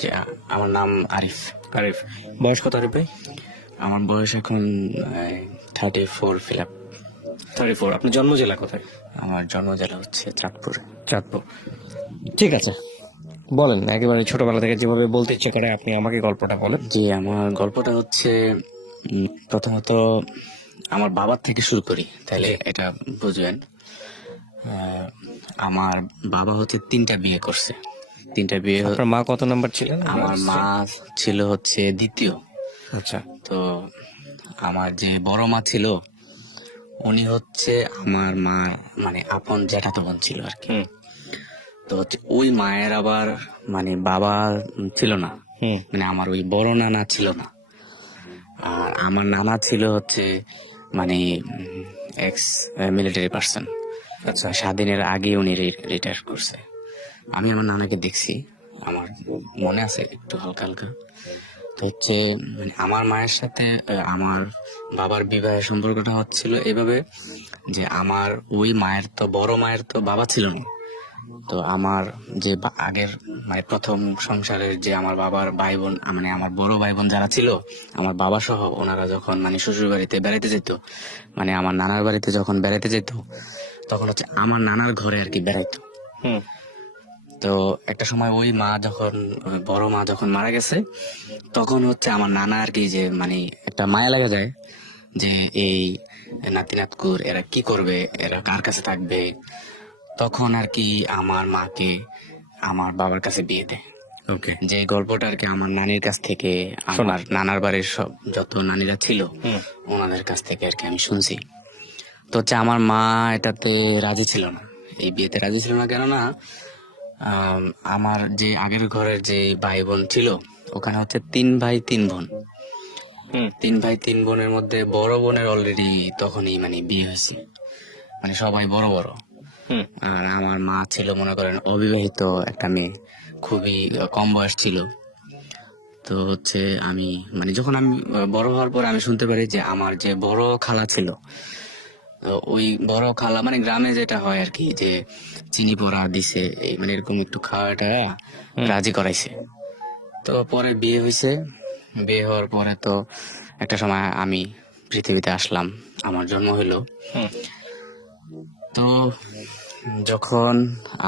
যে আমার নাম আরিফ। আরিফ, বয়স কত আরিফ ভাই? আমার বয়স এখন 34 ফিল আপ। 34। আপনার জন্ম জেলা কোথায়? আমার জন্ম জেলা হচ্ছে চাঁদপুর। চাঁদপুর। ঠিক আছে, বলেন একেবারে ছোটবেলা থেকে যেভাবে বলতে ইচ্ছে করে আপনি আমাকে গল্পটা বলেন। জি, আমার গল্পটা হচ্ছে প্রথমত আমার বাবার থেকে শুরু করি, তাহলে এটা বুঝবেন। আমার বাবা হচ্ছে 3টা বিয়ে করছে। 3টা বিয়ে। আপনার মা কত নাম্বার ছিলেন? আমার মা ছিল হচ্ছে দ্বিতীয়। আচ্ছা। তো আমার যে বড় মা ছিল উনি হচ্ছে আমার মার মানে আপন জ্যাঠাতো বোন ছিল আর কি। হুম তো হচ্ছে ওই মায়ের আবার মানে বাবা ছিল না, হুম মানে আমার ওই বড় নানা ছিল না। আর আমার নানা ছিল হচ্ছে মানে এক্স মিলিটারি পার্সন। আচ্ছা। স্বাধীনের আগে উনি রিটায়ার করছে। আমি আমার নানাকে দেখছি, আমার মনে আছে একটু হালকা হালকা। তো হচ্ছে মানে আমার মায়ের সাথে আমার বাবার বিবাহের সম্পর্কটা হচ্ছিল এভাবে যে আমার ওই মায়ের তো বড় মায়ের তো বাবা ছিল না। তো আমার যে আগের মানে প্রথম সংসারের যে আমার বাবার ভাই বোন মানে আমার বড় ভাই বোন যারা ছিল আমার বাবা সহ, ওনারা যখন মানে শ্বশুর বাড়িতে বেড়াইতে যেত, মানে আমার নানার বাড়িতে যখন বেড়াইতে যেত তখন হচ্ছে আমার নানার ঘরে আর কি বেড়াইতো। হুম তো একটা সময় ওই মা যখন বড় মা যখন মারা গেছে তখন হচ্ছে আমার নানা আর কি যে মানে একটা মায়া লাগা যায় যে এই নাতি নাতকুর এরা কি করবে, এরা কার কাছে থাকবে। তখন আর কি আমার মাকে আমার বাবার কাছে বিয়ে দেয়। ওকে। যে গল্পটা আর কি আমার নানির কাছ থেকে, আমার নানার বাড়ির সব যত নানিরা ছিল ওনাদের কাছ থেকে আর কি আমি শুনছি। তো হচ্ছে আমার মা এটাতে রাজি ছিল না, এই বিয়েতে রাজি ছিল না। কেননা আমার যে আগের ঘরের যে ভাই বোন ছিল ওখানে হচ্ছে 3 ভাই 3 বোন। 3 ভাই 3 বোনের মধ্যে বড় বোনের অলরেডি তখনই মানে বিয়ে হয়েছে, মানে সবাই বড় বড়। আর আমার মা ছিল মনে করেন অবিবাহিত একটা মেয়ে, খুবই কম বয়স ছিল। তো হচ্ছে আমি মানে যখন আমি বড় হওয়ার পর আমি শুনতে পারি যে আমার যে বড় খালা ছিল, তো ওই বড় খালা মানে গ্রামে যেটা হয় আর কি যে চিনি পোড়া দিছে, এই মানে এরকম একটু খাওয়াটা রাজি করাইছে। তো পরে বিয়ে হয়েছে। বিয়ে হওয়ার পরে তো একটা সময় আমি পৃথিবীতে আসলাম, আমার জন্ম হইলো। তো যখন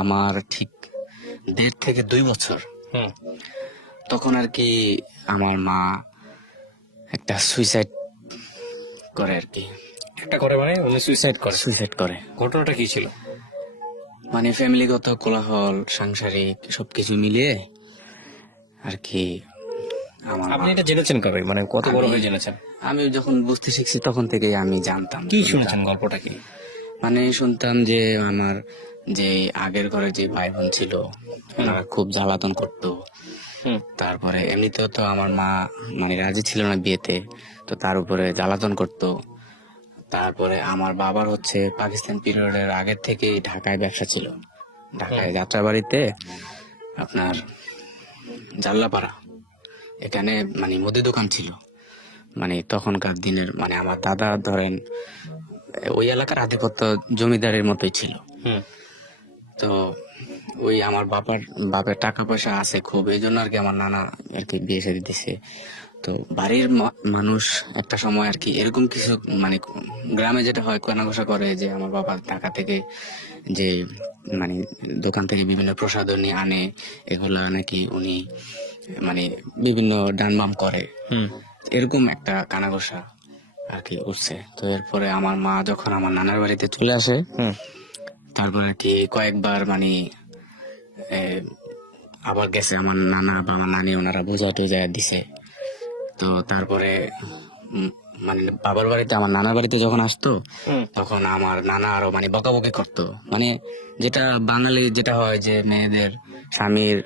আমার ঠিক 1.5 থেকে 2 বছর তখন আর কি আমার মা একটা সুইসাইড করে আর কি। একটা করে মানে উনি সুইসাইড করে? সুইসাইড করে। ঘটনাটা কি ছিল? মানে ফ্যামিলিগত কোলাহল, সাংসারিক সবকিছু মিলিয়ে আর কি আমার আপনি এটা জেনেছেন কবে, মানে কত বড় হয়ে জেনেছেন? আমি যখন বুঝতে শিখছি তখন থেকে আমি জানতাম। কি শুনেছেন, গল্পটা কি? মানে শুনতাম যে আমার যে আগের ঘরে যে ভাই বোন ছিল ওনারা খুব জ্বালাতন করতো। তারপরে এমনিতেও তো আমার মা মানে রাজি ছিল না বিয়েতে, তো তার উপরে জ্বালাতন করতো। তারপরে আমার বাবার হচ্ছে পাকিস্তান পিরিয়ডের আগের থেকেই ঢাকায় ব্যবসা ছিল, ঢাকায় যাত্রাবাড়িতে আপনার জাল্লাপাড়া এখানে মানে মুদি দোকান ছিল। মানে তখনকার দিনের মানে আমার দাদা ধরেন ওই এলাকার আধিপত্য জমিদারের মতোই ছিল। তো ওই আমার বাপের টাকা পয়সা আছে খুব, এই জন্য আর কি আমার নানা আর কি বিয়ে শাদী দিছে। তো বাড়ির মানুষ একটা সময় আর কি এরকম কিছু মানে গ্রামে যেটা হয় কেনাঘোষা করে যে আমার বাবা ঢাকা থেকে যে মানে দোকান থেকে বিভিন্ন প্রসাধনী আনে, এগুলা নাকি উনি মানে বিভিন্ন ডানবাম করে, এরকম একটা কানাঘোষা আর কি উঠছে। তো এরপরে আমার মা যখন আমার নানার বাড়িতে চলে আসে তারপর আর কি কয়েকবার মানে আবার গেছে আমার নানা বা আমার নানি, ওনারা বোঝা টোঝা দিছে। তো তারপরে মানে বাবার বাড়িতে আমার নানার বাড়িতে যখন আসতো তখন আমার নানা আরো মানে বকাবকি করতো, মানে যেটা বাঙালি যেটা হয় যে মেয়েদের স্বামীর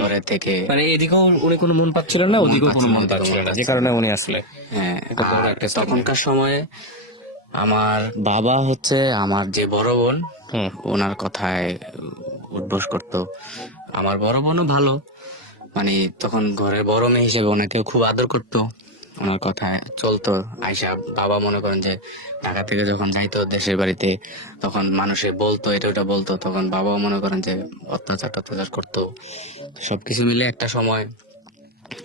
ঘরে থেকে মানে এদিকেও উনি কোনো মন পাচ্ছিলেন না, ওদিকেও কোনো মন পাচ্ছিলেন না, যে কারণে উনি আসলে হ্যাঁ। আর তখনকার সময়ে আমার বাবা হচ্ছে আমার যে বড় বোন ওনার কথায় উঠবোস করতো। আমার বড় বোনও ভালো, মানে তখন ঘরের বড় মেয়ে হিসেবে ওনাকে খুব আদর করতো। ওনার কথায় চলতো। আইসা বাবা মনে করেন যে ঢাকা থেকে যখন যাইতো দেশের বাড়িতে, তখন মানুষে বলতো এটা ওটা বলতো, তখন বাবাও মনে করেন যে অত্যাচার টত্যাচার করতো। সবকিছু মিলে একটা সময়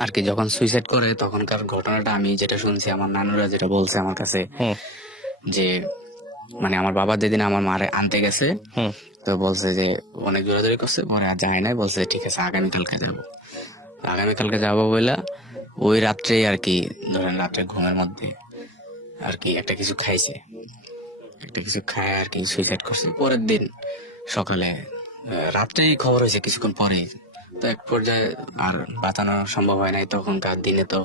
আর কি যখন সুইসাইড করে, তখনকার ঘটনাটা আমি যেটা শুনছি, আমার নানুরা যেটা বলছে আমার কাছে, হুম যে মানে আমার বাবা যেদিন আমার মারে আনতে গেছে, হুম তো বলছে যে অনেক জোরাজোরি করছে, পরে আর যায় নাই, বলছে ঠিক আছে আগামীকালকে যাবো। আগামীকালকে যাবো বলে ওই রাত্রেই আর কি, ধরেন রাত্রে ঘুমের মধ্যে আর কি একটা কিছু খাইছে, একটা কিছু খায় আর কি সুইসাইড করছে। পরের দিন সকালে রাত্রেই খবর হয়েছে কিছুক্ষণ পরেই। তো এক পর্যায়ে আর বাঁচানো সম্ভব হয় নাই। তখনকার দিনে তো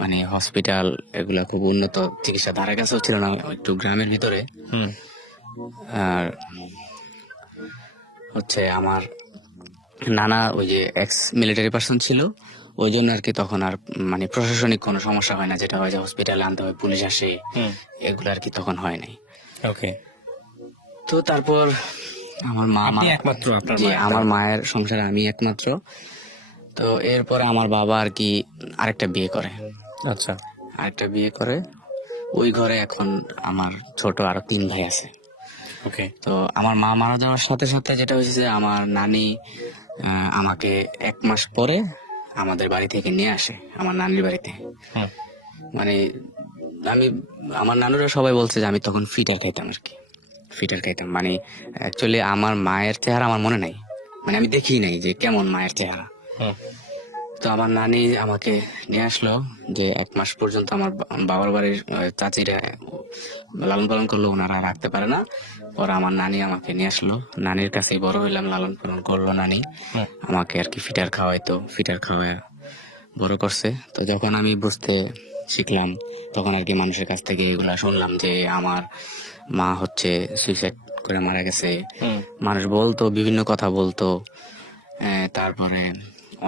মানে হসপিটাল এগুলা খুব উন্নত চিকিৎসা ধারে কাছেও ছিল না, একটু গ্রামের ভিতরে। হুম আর হচ্ছে আমার নানা ওই যে এক্স মিলিটারি পার্সন ছিল, ওই জন্য আর কি তখন আর মানে প্রশাসনিক কোনো সমস্যা হয় না, যেটা হয় যে হসপিটালে আনতে হয়, পুলিশ আসে, হুম এগুলো আর কি তখন হয় নাই। ওকে। তো তারপর আমার মা আপনি একমাত্র আপনার জি, মায়ের? আমার মায়ের সংসারে আমি একমাত্র। তো এরপরে আমার বাবা আর কি আরেকটা বিয়ে করে, আচ্ছা। আরেকটা বিয়ে করে। ওই ঘরে এখন আমার ছোট আরো 3 ভাই আছে। ওকে। তো আমার মা মারা যাওয়ার সাথে সাথে যেটা হয়েছে যে আমার নানি আমাকে 1 মাস পরে আমাদের বাড়ি থেকে নিয়ে আসে, আমার নানির বাড়িতে। হুম মানে আমি, আমার নানুরা সবাই বলছে যে আমি তখন ফিটার খাইতাম আর কি, ফিটার খাইতাম। মানে অ্যাকচুয়ালি আমার মায়ের চেহারা আমার মনে নাই, মানে আমি দেখি নাই যে কেমন মায়ের চেহারা। হুম তো আমার নানি আমাকে নিয়ে আসলো, যে 1 মাস পর্যন্ত আমার বাবার বাড়ির চাচিরা লালন পালন করলো, ওনারা রাখতে পারে না। পরে আমার নানি আমাকে নিয়ে আসলো, নানির কাছেই বড় হইলাম, লালন পালন করলো নানি হুম আমাকে আর কি, ফিটার খাওয়াইতো, ফিটার খাওয়ায় বড় করছে। তো যখন আমি বুঝতে শিখলাম, তখন আর কি মানুষের কাছ থেকে এগুলা শুনলাম যে আমার মা হচ্ছে সুইসাইড করে মারা গেছে। হুম মানুষ বলতো, বিভিন্ন কথা বলতো। তারপরে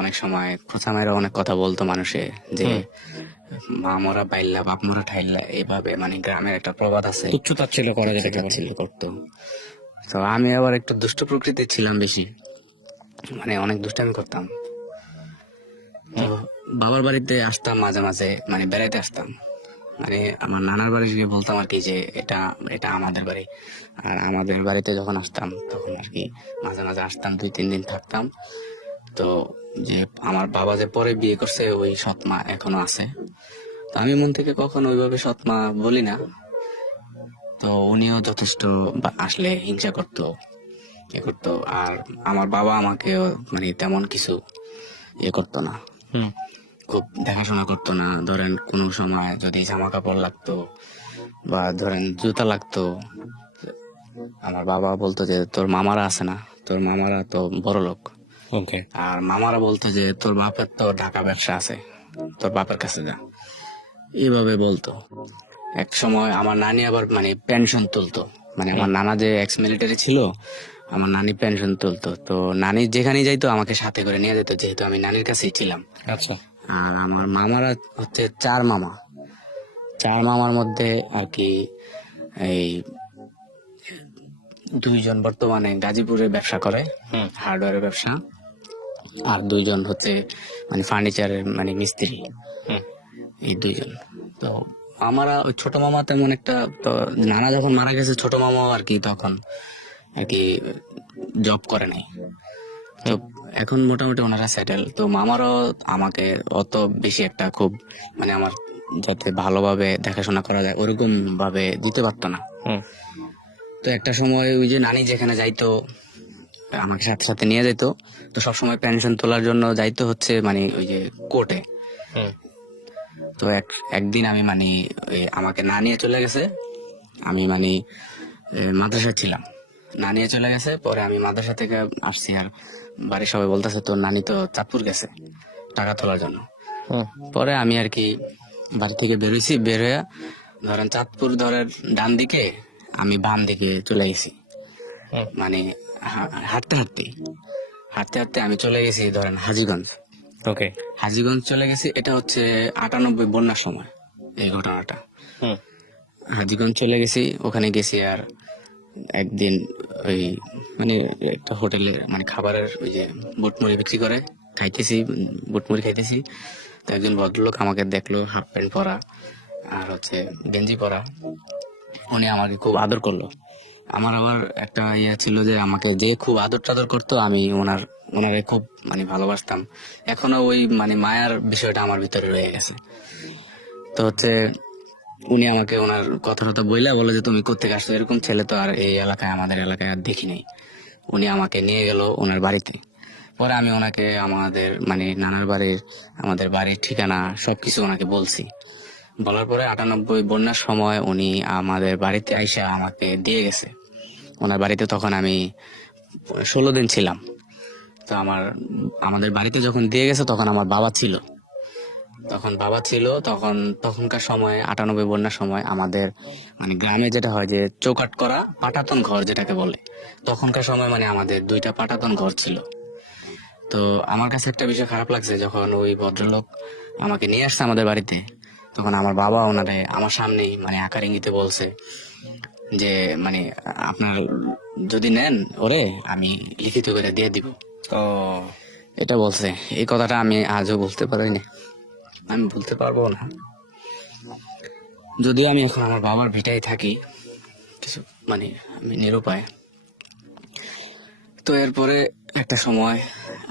অনেক সময় খোঁচা মায়েরা অনেক কথা বলতো মানুষে, যে মা মরা বাইল্লা বাপ মরা ঠাইল্লা, এইভাবে মানে গ্রামের একটা প্রবাদ আছে, তুচ্ছতাচ্ছিল্য করা যেটাকে বলে। ছিল করতো। তো আমি আবার একটু দুষ্ট প্রকৃতির ছিলাম বেশি, মানে অনেক দুষ্টামি করতাম। তো বাবার বাড়িতে আসতাম মাঝে মাঝে, মানে বেড়াইতে আসতাম, মানে আমার নানার বাড়ি গিয়ে বলতাম আর কি যে এটা এটা আমাদের বাড়ি। আর আমাদের বাড়িতে যখন আসতাম তখন আর কি মাঝে মাঝে আসতাম, 2-3 দিন থাকতাম। তো যে আমার বাবা যে পরে বিয়ে করছে, ওই সৎমা এখনো আছে। তো আমি মন থেকে কখনো ওইভাবে সৎমা বলি না। তো উনিও যথেষ্ট আসলে হিংসা করতো, এ করতো। আর আমার বাবা আমাকেও মানে তেমন কিছু করতো না, হুম খুব দেখাশোনা করতো না। ধরেন কোনো সময় যদি জামা কাপড় লাগতো বা ধরেন জুতা লাগতো, আমার বাবা বলতো যে তোর মামারা আছে না, তোর মামারা তো বড় লোক। ওকে। আর মামারা বলতো যে তোর বাপের তো ঢাকা ব্যবসা আছে, তোর বাপের কাছে যা, এইভাবে বলতো। এক সময় আমার নানি আবার মানে পেনশন তুলতো, মানে আমার নানা যে এক্স মিলিটারি ছিল, আমার নানি পেনশন তুলতো। তো নানি যেখানে যাইতো আমাকে সাথে করে নিয়ে যেত, যেহেতু আমি নানির কাছেই ছিলাম। আচ্ছা। আর আমার মামারা হচ্ছে 4 মামা, 4 মামার মধ্যে আর কি এই 2 জন বর্তমানে গাজীপুরে ব্যবসা করে, হার্ডওয়্যারের ব্যবসা। আর 2 জন হচ্ছে মানে ফার্নিচারের মানে মিস্ত্রি, হুম এই 2 জন। তো আমরা ওই ছোট মামা তেমন একটা, তো নানা যখন মারা গেছে ছোট মামাও আর কি তখন আর কি জব করে নাই। তো এখন মোটামুটি ওনারা সেটেল। তো মামারও আমাকে অত বেশি একটা খুব মানে আমার যাতে ভালোভাবে দেখাশোনা করা যায় ওরকম ভাবে দিতে পারতো না। হুম তো একটা সময় ওই যে নানি যেখানে যাইতো আমাকে সাথে সাথে নিয়ে যেত। তো সবসময় পেনশন তোলার জন্য যাইতো হচ্ছে মানে ওই যে কোর্টে। হুম তো একদিন আমি মানে আমাকে না নিয়ে চলে গেছে, আমি মানে মাদ্রাসায় ছিলাম, না নিয়ে চলে গেছে। পরে আমি মাদ্রাসা থেকে আসছি, আর বাড়ির সবাই বলতেছে তোর নানি তো চাঁদপুর গেছে টাকা তোলার জন্য। হুম পরে আমি আর কি বাড়ি থেকে বেরোইছি, বের হয়ে ধরেন চাঁদপুর ধরেন ডান দিকে, আমি বাম দিকে চলে গেছি। হুম মানে হাঁটতে হাঁটতে হাঁটতে হাঁটতে আমি চলে গেছি ধরেন হাজীগঞ্জ। ওকে। হাজীগঞ্জ চলে গেছি, এটা হচ্ছে 98 বন্যার সময় এই ঘটনাটা। হুম হাজীগঞ্জ চলে গেছি, ওখানে গেছি। আর একদিন ওই মানে একটা হোটেলে মানে খাবারের ওই যে বুটমুড়ি বিক্রি করে, খাইতেছি, বুটমুড়ি খাইতেছি। তো একজন ভদ্রলোক আমাকে দেখলো হাফ প্যান্ট পরা আর হচ্ছে গেঞ্জি পরা, উনি আমাকে খুব আদর করলো। আমার আবার একটা ইয়ে ছিল যে আমাকে যে খুব আদর টাদর করতো, আমি ওনারে খুব মানে ভালোবাসতাম। এখনো ওই মানে মায়ার বিষয়টা আমার ভিতরে রয়ে গেছে। তো হচ্ছে উনি আমাকে ওনার কথা টথা বলে যে তুমি কোত্থেকে আসছো, এরকম ছেলে তো আর এই এলাকায় আমাদের এলাকায় আর দেখি নাই। উনি আমাকে নিয়ে গেল ওনার বাড়িতে। পরে আমি ওনাকে আমাদের মানে নানার বাড়ির আমাদের বাড়ির ঠিকানা সবকিছু ওনাকে বলছি। বলার পরে 98 বন্যার সময় উনি আমাদের বাড়িতে আইসা আমাকে দিয়ে গেছে। ওনার বাড়িতে তখন আমি 16 দিন ছিলাম। তো আমাদের বাড়িতে যখন দিয়ে গেছে তখন আমার বাবা ছিল। তখনকার সময় 98 বন্যার সময় আমাদের মানে গ্রামে যেটা হয় যে চৌকাট করা পাটাতন ঘর যেটাকে বলে, তখনকার সময় মানে আমাদের 2টা পাটাতন ঘর ছিল। তো আমার কাছে একটা বিষয় খারাপ লাগছে, যখন ওই ভদ্রলোক আমাকে নিয়ে আসছে আমাদের বাড়িতে, তখন আমার বাবা ওনারে আমার সামনেই মানে আকার ইঙ্গিতে বলছে যে মানে আপনার যদি নেন ওরে আমি লিখিত করে দিয়ে দিব। ও এটা বলছে। এই কথাটা আমি আজও বলতে পারিনি, আমি বলতে পারবো না। যদিও আমি এখন আমার বাবার ভিটায় থাকি, কিছু মানে আমি নিরুপায়। তো এরপরে একটা সময়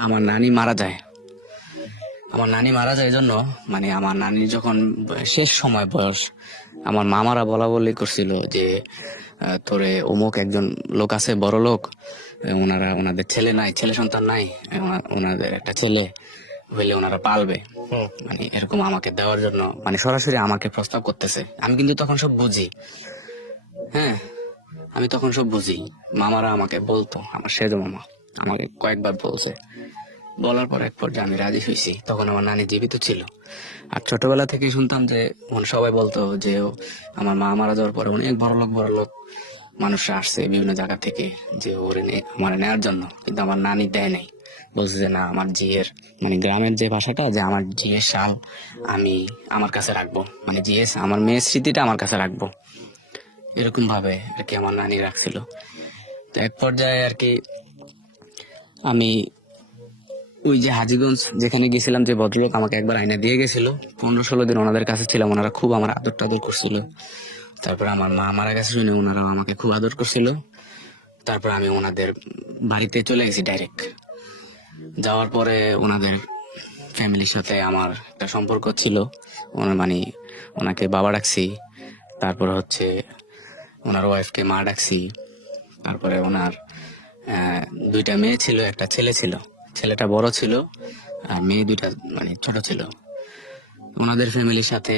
আমার নানি মারা যায়। জন্য মানে আমার নানির যখন শেষ সময় বয়স, আমার মামারা বলা বলি করছিল যে তোরে অমুক একজন লোক আছে, বড় লোক, ওনাদের ছেলে সন্তান নাই, ওনাদের একটা ছেলে হইলে ওনারা পালবে, মানে এরকম আমাকে দেওয়ার জন্য মানে সরাসরি আমাকে প্রস্তাব করতেছে। আমি কিন্তু তখন সব বুঝি, হ্যাঁ আমি তখন সব বুঝি। মামারা আমাকে বলতো, আমার সেজ মামা আমাকে কয়েকবার বলছে। বলার পর এক পর্যায়ে আমি রাজি হয়েছি। তখন আমার নানি জীবিত ছিল। আর ছোটবেলা থেকে শুনতাম যে সবাই বলতো যে আমার মা মারা যাওয়ার পরে অনেক বড় লোক মানুষরা আসছে বিভিন্ন জায়গা থেকে যে আমার নেওয়ার জন্য, কিন্তু আমার নানি দেয় নাই। বলছে যে না, আমার জিয়ের মানে গ্রামের যে ভাষাটা, যে আমার জিয়ের শাল আমি আমার কাছে রাখবো, মানে জিএস আমার মেয়ের স্মৃতিটা আমার কাছে রাখবো, এরকম ভাবে আর কি আমার নানি রাখছিল। তো এক পর্যায়ে আর কি আমি ওই যে হাজীগঞ্জ যেখানে গেছিলাম, যে ভদ্রলোক আমাকে একবার আয়না দিয়ে গেছিল, 15-16 দিন ওনাদের কাছে ছিলাম। ওনারা খুব আমার আদর টাদর করছিল। তারপরে আমার মা মারা গেছে শুনে ওনারাও আমাকে খুব আদর করছিল। তারপর আমি ওনাদের বাড়িতে চলে গেছি ডাইরেক্ট। যাওয়ার পরে ওনাদের ফ্যামিলির সাথে আমার একটা সম্পর্ক ছিল। মানে ওনাকে বাবা ডাকছি, তারপর হচ্ছে ওনার ওয়াইফকে মা ডাকছি। তারপরে ওনার 2টা মেয়ে ছিল, একটা ছেলে ছিল। ছেলেটা বড় ছিল আর মেয়ে 2টা মানে ছোট ছিল। ওনাদের ফ্যামিলির সাথে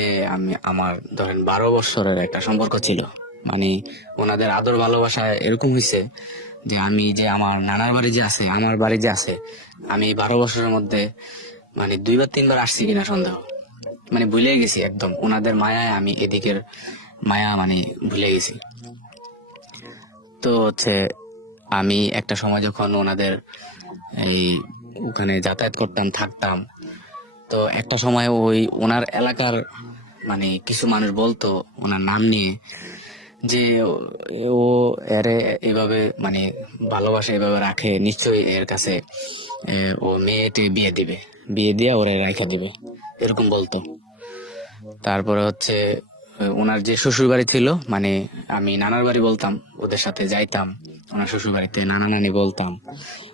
আমার ধরেন 12 বছরের একটা সম্পর্ক ছিল। মানে ওনাদের আদর ভালোবাসা এরকম হয়েছে যে আমি যে আমার নানার বাড়ি যে আছে, আমার বাড়ি যে আছে, আমি 12 বছরের মধ্যে মানে 2-3 বার আসছি কিনা সন্দেহ, মানে ভুলে গেছি একদম। ওনাদের মায়ায় আমি এদিকের মায়া মানে ভুলে গেছি। তো হচ্ছে আমি একটা সময় যখন ওনাদের এই ওখানে যাতায়াত করতাম, থাকতাম, তো একটা সময় ওই ওনার এলাকার মানে কিছু মানুষ বলতো ওনার নাম নিয়ে যে ও এরে এভাবে মানে ভালোবাসা এভাবে রাখে, নিশ্চয়ই এর কাছে ও মেয়েটি বিয়ে দিয়ে ওরে রাইখা দিবে, এরকম বলতো। তারপরে হচ্ছে ওনার যে শ্বশুর বাড়ি ছিল, মানে আমি নানার বাড়ি বলতাম, ওদের সাথে যাইতাম ওনার শ্বশুর বাড়িতে, নানা নানি বলতাম।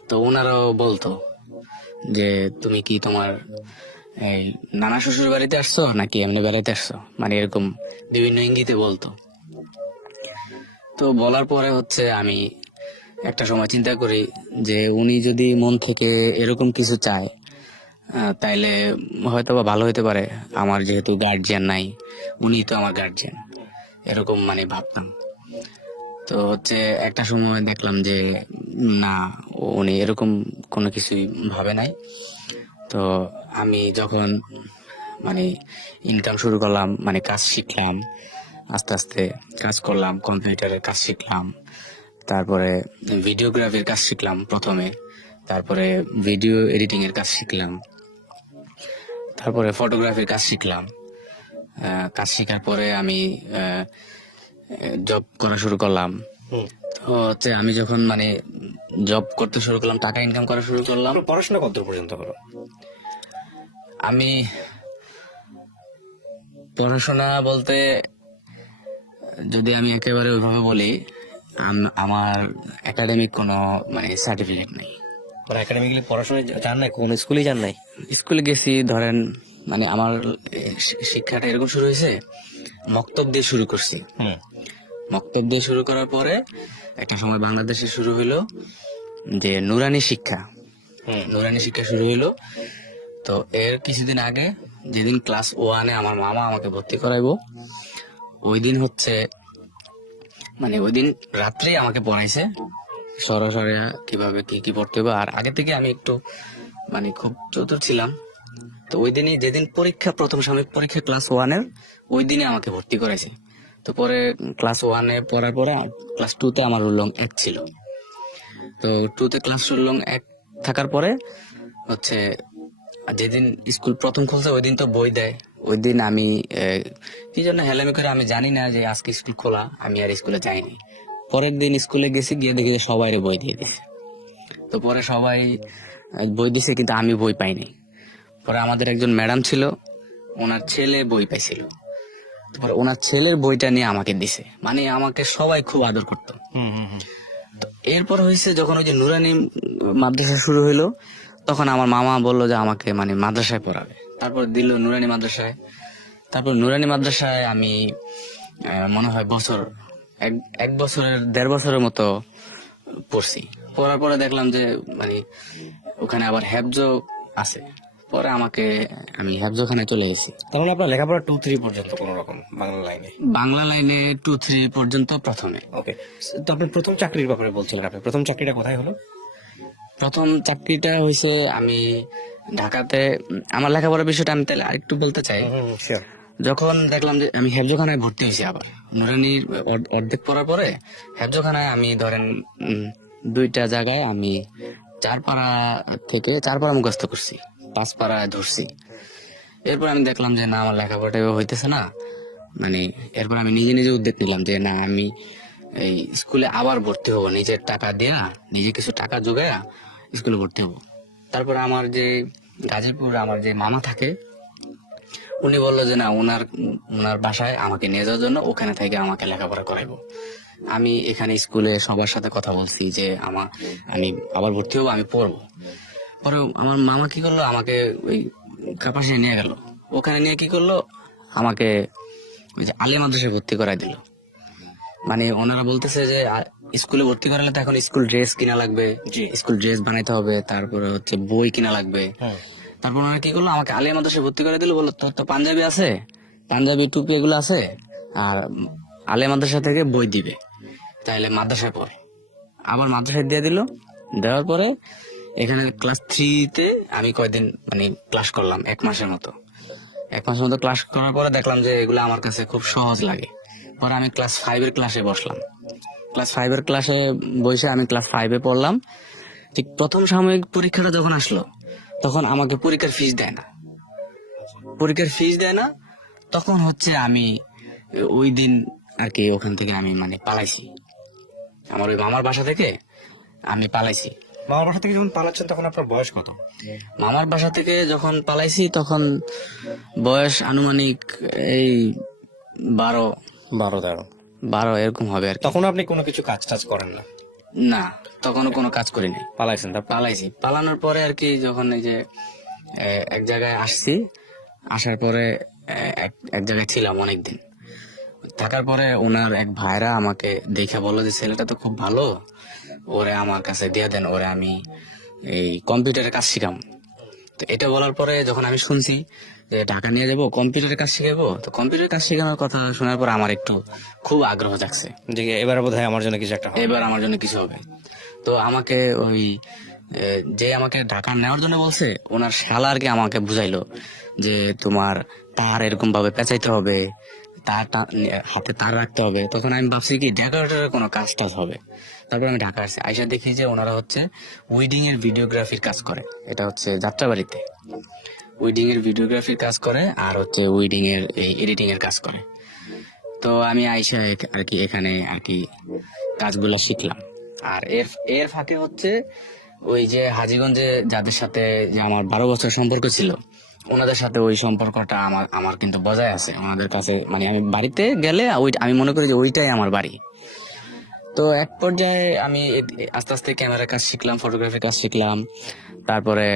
তো ওনারাও বলতো যে তুমি কি তোমার এই নানা শ্বশুর বাড়িতে আসছো নাকি এমনি বেড়াইতে আসছো, মানে এরকম বিভিন্ন ইঙ্গিতে বলতো। তো বলার পরে হচ্ছে আমি একটা সময় চিন্তা করি যে উনি যদি মন থেকে এরকম কিছু চায়, তাইলে হয়তো বা ভালো হতে পারে। আমার যেহেতু গার্জিয়ান নাই, উনি তো আমার গার্জিয়ান, এরকম মানে ভাবতাম। তো হচ্ছে একটা সময় দেখলাম যে না, উনি এরকম কোনো কিছুই ভাবে নাই। তো আমি যখন মানে ইনকাম শুরু করলাম, মানে কাজ শিখলাম, আস্তে আস্তে কাজ করলাম, কম্পিউটারের কাজ শিখলাম, তারপরে ভিডিওগ্রাফির কাজ শিখলাম প্রথমে, তারপরে ভিডিও এডিটিং এর কাজ শিখলাম, তারপরে ফটোগ্রাফির কাজ শিখলাম। কাজ শেখার পরে আমি জব করা শুরু করলাম। তো হচ্ছে আমি যখন মানে জব করতে শুরু করলাম, টাকা ইনকাম করা শুরু করলাম। পড়াশোনা কত পর্যন্ত হলো? আমি পড়াশোনা বলতে যদি আমি একেবারে ওইভাবে বলি, আমার একাডেমিক কোনো মানে সার্টিফিকেট নেই। মানে একাডেমিক্যালি পড়াশোনায় যান নাই, কোন স্কুলেই যান নাই? স্কুলে গেছি, ধরেন মানে আমার শিক্ষাটা এরকম শুরু হয়েছে, মক্তব দিয়ে শুরু করছি। মক্তব দিয়ে শুরু করার পরে একটা সময় বাংলাদেশে শুরু হইলো যে নুরানি শিক্ষা। নুরানি শিক্ষা শুরু হইলো। তো এর কিছুদিন আগে যেদিন ক্লাস 1-এ আমার মামা আমাকে ভর্তি করাইবো, ওই দিন হচ্ছে মানে ওই দিন রাত্রেই আমাকে পড়াইছে সরাসরি কিভাবে কি কি পড়তে হবে। আর আগে থেকে আমি একটু মানে খুব চতুর ছিলাম। তো ওই দিনই যেদিন পরীক্ষা, প্রথম সাময়িক পরীক্ষা ক্লাস 1-এর, ওই দিনই আমাকে ভর্তি করাইছে। তো পরে ক্লাস 1-এ পড়ার পরে ক্লাস 2-তে আমার রোল নং 1 ছিল। তো 2-তে ক্লাস রোল নং 1 থাকার পরে হচ্ছে যেদিন স্কুল প্রথম খুলছে ওই দিন তো বই দেয়। ওই দিন আমি কি জন্য হেলামি করে আমি জানি না যে আজকে স্কুল খোলা, আমি আর স্কুলে যাইনি। পরের দিন স্কুলে গেছি, গিয়ে দেখি যে সবাই বই দিয়ে দিছে। তো পরে সবাই বই দিছে কিন্তু আমি বই পাইনি। পরে আমাদের একজন ম্যাডাম ছিল, ওনার ছেলে বই পাইছিল। তারপরে ওনার ছেলের বইটা নিয়ে আমাকে দিছে, মানে আমাকে সবাই খুব আদর করতো। তো এরপর হয়েছে যখন ওই যে নুরানি মাদ্রাসা শুরু হইলো, তখন আমার মামা বললো যে আমাকে মানে মাদ্রাসায় পড়াবে। তারপর দিল নুরানি মাদ্রাসায়। তারপর নুরানি মাদ্রাসায় আমি মনে হয় এক বছরের 1.5 বছরের মতো পড়ছি। পড়ার পরে দেখলাম যে মানে ওখানে আবার হেফজ আছে। পরে আমি হেফজখানায় চলে গেছি। তার মানে আপনার লেখাপড়া 2-3 পর্যন্ত কোন রকম বাংলা লাইনে? বাংলা লাইনে 2-3 পর্যন্ত প্রথমে। ওকে। তো আপনি প্রথম চাকরির ব্যাপারে বলছিলেন, আপনি প্রথম চাকরিটা কোথায় হলো? প্রথম চাকরিটা হয়েছে আমি ঢাকাতে। আমার লেখাপড়ার বিষয়টা আমি তাহলে আরেকটু বলতে চাই। যখন দেখলাম যে আমি হেফজখানায় ভর্তি হয়েছি, আবার নুরানির অর্ধেক পড়ার পরে হেফজখানায় আমি ধরেন 2টা জায়গায় আমি 4 পারা মুখস্থ করছি, 5 পারা ধরছি। এরপর আমি দেখলাম যে না, আমার লেখাপড়াটা হইতেছে না। মানে এরপর আমি নিজে নিজে উদ্যোগ নিলাম যে না, আমি এই স্কুলে আবার ভর্তি হবো, নিজের টাকা দিয়া, নিজে কিছু টাকা জোগায়া স্কুলে ভর্তি হবো। তারপর আমার যে গাজীপুর আমার যে মামা থাকে, উনি বললো যে না, ওনার বাসায় আমাকে নিয়ে যাওয়ার জন্য, ওখানে থেকে আমাকে লেখাপড়া করাইবো। আমি এখানে স্কুলে সবার সাথে কথা বলছি যে আমি আবার ভর্তি হবো, আমি পড়বো। পরে আমার মামা কি করলো, আমাকে ওই কাপাসে নিয়ে গেল। ওখানে নিয়ে কি করলো, আমাকে ওই যে আলিয়া মাদ্রাসায় ভর্তি করাই দিল। মানে ওনারা বলতেছে যে স্কুলে ভর্তি করালে তো এখন স্কুল ড্রেস কিনা লাগবে, স্কুল ড্রেস বানাইতে হবে, তারপরে হচ্ছে বই কিনা লাগবে। তারপর ওনারা কি করলো, আমাকে আলিয়া মাদ্রাসায় ভর্তি করে দিল। বললো তোর তো পাঞ্জাবি আছে, পাঞ্জাবি টুপি এগুলো আছে, আর আলিয়া মাদ্রাসা থেকে বই দিবে, তাহলে মাদ্রাসায় পড়ে। আবার মাদ্রাসায় দিয়ে দিল। দেওয়ার পরে এখানে ক্লাস 3-তে আমি কয়দিন মানে ক্লাস করলাম 1 মাসের মতো। 1 মাসের মতো ক্লাস করার পরে দেখলাম যে এগুলো আমার কাছে খুব সহজ লাগে। পরে আমি ক্লাস 5-এর ক্লাসে বসলাম। ক্লাস 5-এর ক্লাসে বসে আমি ক্লাস 5-এ পড়লাম। ঠিক প্রথম সাময়িক পরীক্ষাটা যখন আসলো, তখন আমাকে পরীক্ষার ফিস দেয় না। তখন হচ্ছে আমি ওই দিন আর কি ওখান থেকে আমি মানে পালাইছি। আমার ওই মামার বাসা থেকে আমি পালাইছি। মামার বাসা থেকে যখন পালাচ্ছেন তখন আপনার বয়স কত? মামার বাসা থেকে যখন পালাইছি তখন বয়স আনুমানিক এই 12 এরকম হবে আর কি। তখন আপনি কোনো কিছু কাজ টাজ করেন না? না, তখনও কোনো কাজ করিনি, পালাইছেন? পালাইছি। পালানোর পরে আর কি যখন এই যে এক জায়গায় আসছি, আসার পরে এক জায়গায় ছিলাম অনেকদিন। থাকার পরে ওনার এক ভাইরা আমাকে দেখে বললো যে ছেলেটা তো খুব ভালো, ওরে আমার কাছে দিয়ে দেন, ওরে আমি এই কম্পিউটারের কাজ শিখাম। তো এটা বলার পরে যখন আমি শুনছি যে ঢাকা নিয়ে যাবো, কম্পিউটারের কাজ শিখাবো, তো কম্পিউটার কাজ শেখানোর কথা শোনার পর আমার একটু খুব আগ্রহ জাগছে যে এবার বোধহয় আমার জন্য কিছু একটা হবে, এবার আমার জন্য কিছু হবে। তো আমাকে ওই যে আমাকে ঢাকা নেওয়ার জন্য বলছে, ওনার শালা আর কি আমাকে বুঝাইলো যে তোমার তার এরকম ভাবে পেঁচাইতে হবে, হাতে তার রাখতে হবে। তখন আমি ভাবছি কি ডেকোরেটরের কোনো কাজ টাজ হবে। তারপর আমি ঢাকা আসছি, আইসা দেখি যে ওনারা হচ্ছে ওয়েডিং এর ভিডিওগ্রাফির কাজ করে। এটা হচ্ছে যাত্রাবাড়িতে ওয়েডিং এর ভিডিওগ্রাফির কাজ করে, আর হচ্ছে ওয়েডিং এর এই এডিটিং এর কাজ করে। তো আমি আইসা আর কি এখানে আর কি কাজগুলা শিখলাম। আর এর ফাঁকে হচ্ছে ওই যে হাজীগঞ্জে যাদের সাথে যে আমার 12 বছর সম্পর্ক ছিল, ওনাদের সাথে ওই সম্পর্কটা আমার আমার কিন্তু বজায় আছে ওনাদের কাছে, মানে আমি বাড়িতে গেলে ওই আমি মনে করি যে ওইটাই আমার বাড়ি। তো এক পর্যায়ে আমি আস্তে আস্তে ক্যামেরার কাজ শিখলাম, ফটোগ্রাফির কাজ শিখলাম, তারপরে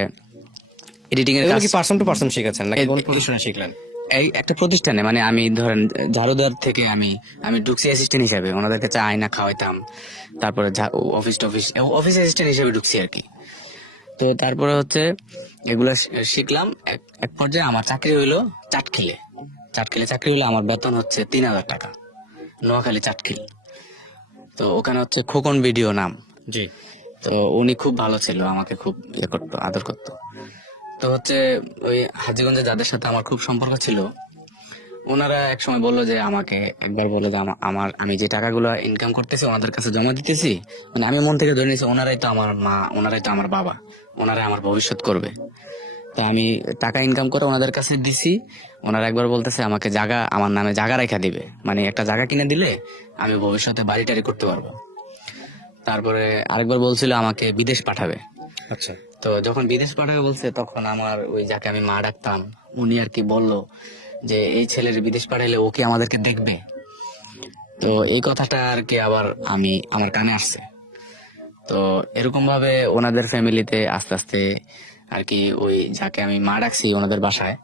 এডিটিং এর এগুলো কাজ। কি পার্সন টু পার্সন শিখেছেন নাকি কোন প্রতিষ্ঠানে শিখলেন? এই একটা প্রতিষ্ঠানে, মানে আমি ধরেন ঝাড়ুদার থেকে আমি আমি ঢুকছি অ্যাসিস্ট্যান্ট হিসাবে, ওনাদের কাছে আয়না খাওয়াইতাম, তারপরে অফিস অ্যাসিস্ট্যান্ট হিসেবে ঢুকছি আর কি। তো তারপরে হচ্ছে এগুলা শিখলাম। এক পর্যায়ে আমার চাকরি হইলো চাটখিলে। চাটখিলে চাকরি হলো, আমার বেতন হচ্ছে 3,000 টাকা, নোয়াখালী চাটখিল। তো ওখানে হচ্ছে খোকন ভিডিও নাম। জি। তো উনি খুব ভালো ছিল, আমাকে খুব ইয়ে করতো, আদর করতো। তো হচ্ছে ওই হাজীগঞ্জে যাদের সাথে আমার খুব সম্পর্ক ছিল, ওনারা এক সময় বললো যে আমাকে, একবার বললো যে আমার আমি যে টাকাগুলো ইনকাম করতেছি ওনাদের কাছে জমা দিতেছি, মানে আমি মন থেকে ধরে নিয়েছি ওনারাই তো আমার মা, ওনারাই তো আমার বাবা, ওনারাই আমার ভবিষ্যৎ করবে। তো আমি টাকা ইনকাম করে ওনাদের কাছে দিছি। ওনারা একবার বলতেছে আমাকে জায়গা, আমার নামে জায়গা রেখা দিবে, মানে একটা জায়গা কিনে দিলে আমি ভবিষ্যতে বাড়ি টাড়ি করতে পারবো। তারপরে আরেকবার বলছিল আমাকে বিদেশ পাঠাবে। আচ্ছা। তো যখন বিদেশ পাঠাবে বলছে, তখন আমার ওই যাকে আমি মা ডাকতাম উনি আর কি বললো যে এই ছেলের বিদেশ পাঠাইলে ও কি আমাদেরকে দেখবে। তো এই কথাটা আর কি আবার আমার কানে আসছে। তো এরকম ভাবে ওনাদের ফ্যামিলিতে আস্তে আস্তে আর কি ওই যাকে আমি মা ডাকছি ওনাদের বাসায়,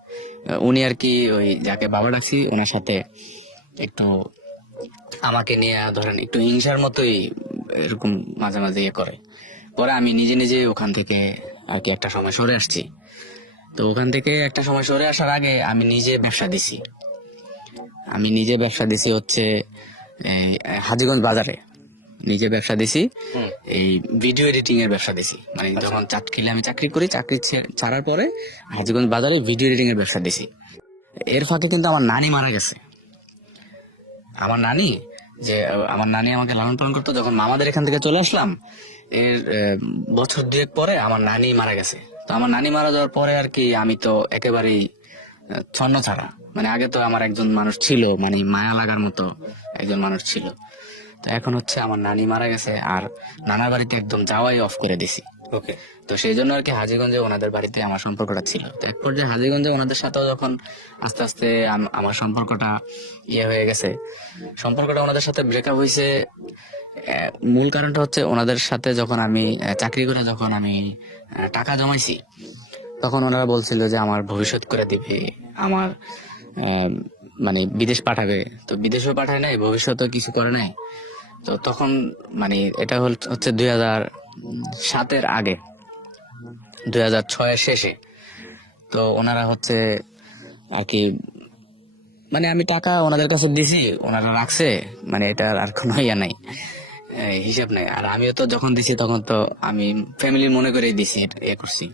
উনি আর কি ওই যাকে বাবা ডাকছি ওনার সাথে একটু আমাকে নিয়ে ধরেন একটু হিংসার মতোই এরকম মাঝে মাঝে ইয়ে করে। পরে আমি নিজে নিজে ওখান থেকে আর কি একটা সময় সরে আসছি। তো ওখান থেকে একটা সময় সরে আসার আগে আমি নিজে ব্যবসা দিছি। হচ্ছে এই হাজীগঞ্জ বাজারে নিজে ব্যবসা দিছি। এই ভিডিও এডিটিং এর ব্যবসা দিছি, মানে যখন চাটখিলে আমি চাকরি করি, চাকরি ছাড়ার পরে হাজীগঞ্জ বাজারে ভিডিও এডিটিং এর ব্যবসা দিছি। এর ফাঁকে কিন্তু আমার নানি মারা গেছে। আমার নানি আমার নানি আমাকে লালন পালন করতো। যখন মামাদের এখান থেকে চলে আসলাম, এর বছর দুয়েক পরে আমার নানি মারা গেছে। তো আমার নানি মারা যাওয়ার পরে আর কি আমি তো একেবারেই ছন্ন ছাড়া, মানে আগে তো আমার একজন মানুষ ছিল, মানে মায়া লাগার মতো একজন মানুষ ছিল। তো এখন হচ্ছে আমার নানি মারা গেছে, আর নানার বাড়িতে একদম যাওয়াই অফ করে দিছি। ওকে। তো সেই জন্য আর কি হাজীগঞ্জে ওনাদের বাড়িতে আমার সম্পর্কটা ছিল। তো এক পর্যায়ে হাজীগঞ্জে ওনাদের সাথেও যখন আস্তে আস্তে আমার সম্পর্কটা ইয়ে হয়ে গেছে, সম্পর্কটা ওনাদের সাথে ব্রেকআপ হয়েছে। মূল কারণটা হচ্ছে ওনাদের সাথে যখন আমি চাকরি করে যখন আমি টাকা জমাইছি, তখন ওনারা বলছিল যে আমার ভবিষ্যৎ করে দিবে, আমার মানে বিদেশ পাঠাবে। তো বিদেশেও পাঠায় নাই, ভবিষ্যতেও কিছু করে নাই। তো তখন মানে এটা হচ্ছে 2007-এর আগে, 2006-এর শেষে। তো ওনারা হচ্ছে আর কি, মানে আমি টাকা ওনাদের কাছে দিছি, ওনারা রাখছে, মানে এটা আর কোনো ইয়া নাই, হিসাব নাই। আর আমিও তো যখন দিছি তখন তো আমি ফ্যামিলির মনে করেই দিছি, এ করছি।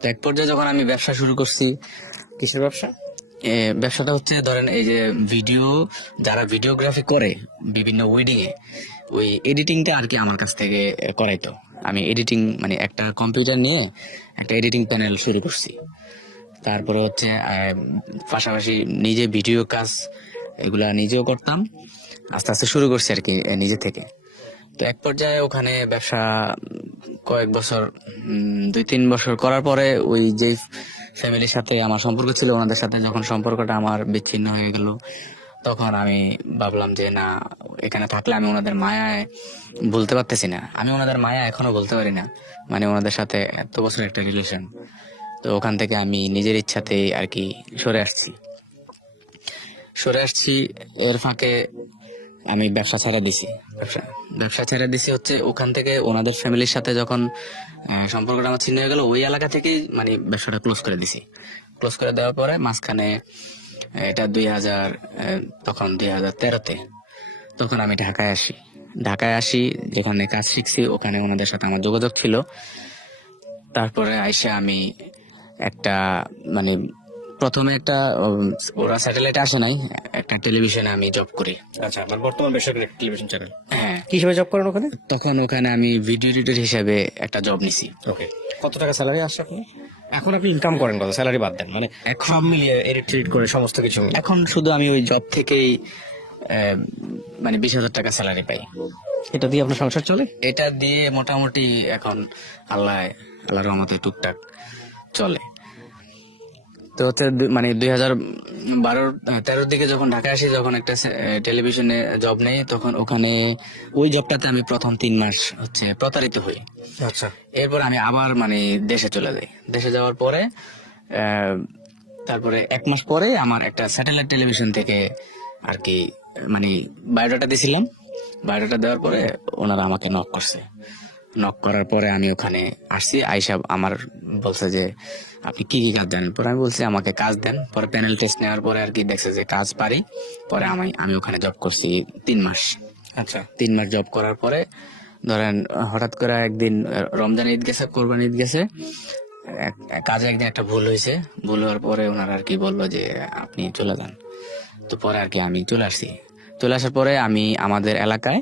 তো এক পর্যায়ে যখন আমি ব্যবসা শুরু করছি। কিসের ব্যবসা? ব্যবসাটা হচ্ছে ধরেন এই যে যারা ভিডিওগ্রাফি করে বিভিন্ন ওয়েডিং এ, ওই এডিটিংটা আর কি আমার কাছ থেকে করাইতো। আমি এডিটিং, মানে একটা কম্পিউটার নিয়ে একটা এডিটিং প্যানেল শুরু করছি। তারপরে হচ্ছে পাশাপাশি নিজে ভিডিও কাজ এগুলা নিজেও করতাম। আস্তে আস্তে শুরু করছি আর কি নিজে থেকে। তো এক পর্যায়ে ওখানে ব্যবসা কয়েক বছর, 2-3 বছর করার পরে ওই যে ফ্যামিলির সাথে আমার সম্পর্ক ছিল, ওনাদের সাথে যখন সম্পর্কটা আমার বিচ্ছিন্ন হয়ে গেল, তখন আমি ভাবলাম যে না, এখানে থাকলে আমি ওনাদের মায়ায় ভুলতে পারতেছি না। আমি ওনাদের মায়া এখনো বলতে পারি না, মানে ওনাদের সাথে এত বছর একটা রিলেশন। তো ওখান থেকে আমি নিজের ইচ্ছাতেই আর কি সরে আসছি। এর ফাঁকে আমি ব্যবসা ছেড়ে দিছি হচ্ছে ওখান থেকে ওনাদের ফ্যামিলির সাথে যখন সম্পর্কটা আমার ছিন্ন হয়ে গেল, ওই এলাকা থেকে মানে ব্যবসাটা ক্লোজ করে দিছি। ক্লোজ করে দেওয়ার পরে মাঝখানে এটা 2013-তে তখন আমি ঢাকায় আসি, যেখানে কাজ শিখছি ওখানে ওনাদের সাথে আমার যোগাযোগ ছিল। তারপরে আইসা আমি একটা, মানে প্রথমে একটা ওরা স্যাটেলাইটে আসে নাই, একটা টেলিভিশনে আমি জব করি। আচ্ছা, আপনার বর্তমান বেসরকারি টেলিভিশন চ্যানেল। হ্যাঁ, কি হিসেবে জব করেন ওখানে? তখন ওখানে আমি ভিডিও এডিটর হিসেবে একটা জব নিছি। ওকে। কত টাকা স্যালারি আসছে আপনি? এখন আপনি ইনকাম করেন কত? স্যালারি বাদ দেন, মানে সব মিলিয়ে এডিট টেডিট করে সমস্ত কিছু মিলিয়ে। এখন শুধু আমি ওই জব থেকেই মানে 20,000 টাকা স্যালারি পাই। এটা দিয়ে আপনার সংসার চলে? এটা দিয়ে মোটামুটি এখন আল্লাহর রহমতে টুকটাক চলে। তো হচ্ছে মানে 2012-13 দিকে যখন ঢাকা আসি, যখন একটা টেলিভিশনে জব নেই, তখন ওখানে ওই জবটাতে আমি প্রথম 3 মাস হচ্ছে প্রতারিত হই। আচ্ছা। এরপর আমি আবার মানে দেশে চলে যাই। দেশে যাওয়ার পরে তারপরে 1 মাস পরে আমার একটা স্যাটেলাইট টেলিভিশন থেকে আর কি মানে বায়োডাটা দিছিলাম। বায়োডাটা দেওয়ার পরে ওনারা আমাকে নক করছে। নক করার পরে আমি ওখানে আসছি। আইসা আমার বলছে যে আপনি কি কি কাজ জানেন। পরে আমি বলছি আমাকে কাজ দেন। পরে প্যানেল টেস্ট নেওয়ার পরে আর কি দেখছে যে কাজ পারি। পরে আমি ওখানে জব করছি 3 মাস। আচ্ছা। 3 মাস জব করার পরে ধরেন হঠাৎ করে একদিন রমজান ঈদ গেছে, কোরবানি ঈদ গেছে, কাজে একদিন একটা ভুল হয়েছে। ভুল হওয়ার পরে ওনারা আর কি বললো যে আপনি চলে যান। তো পরে আর কি আমি চলে আসছি। চলে আসার পরে আমি আমাদের এলাকায়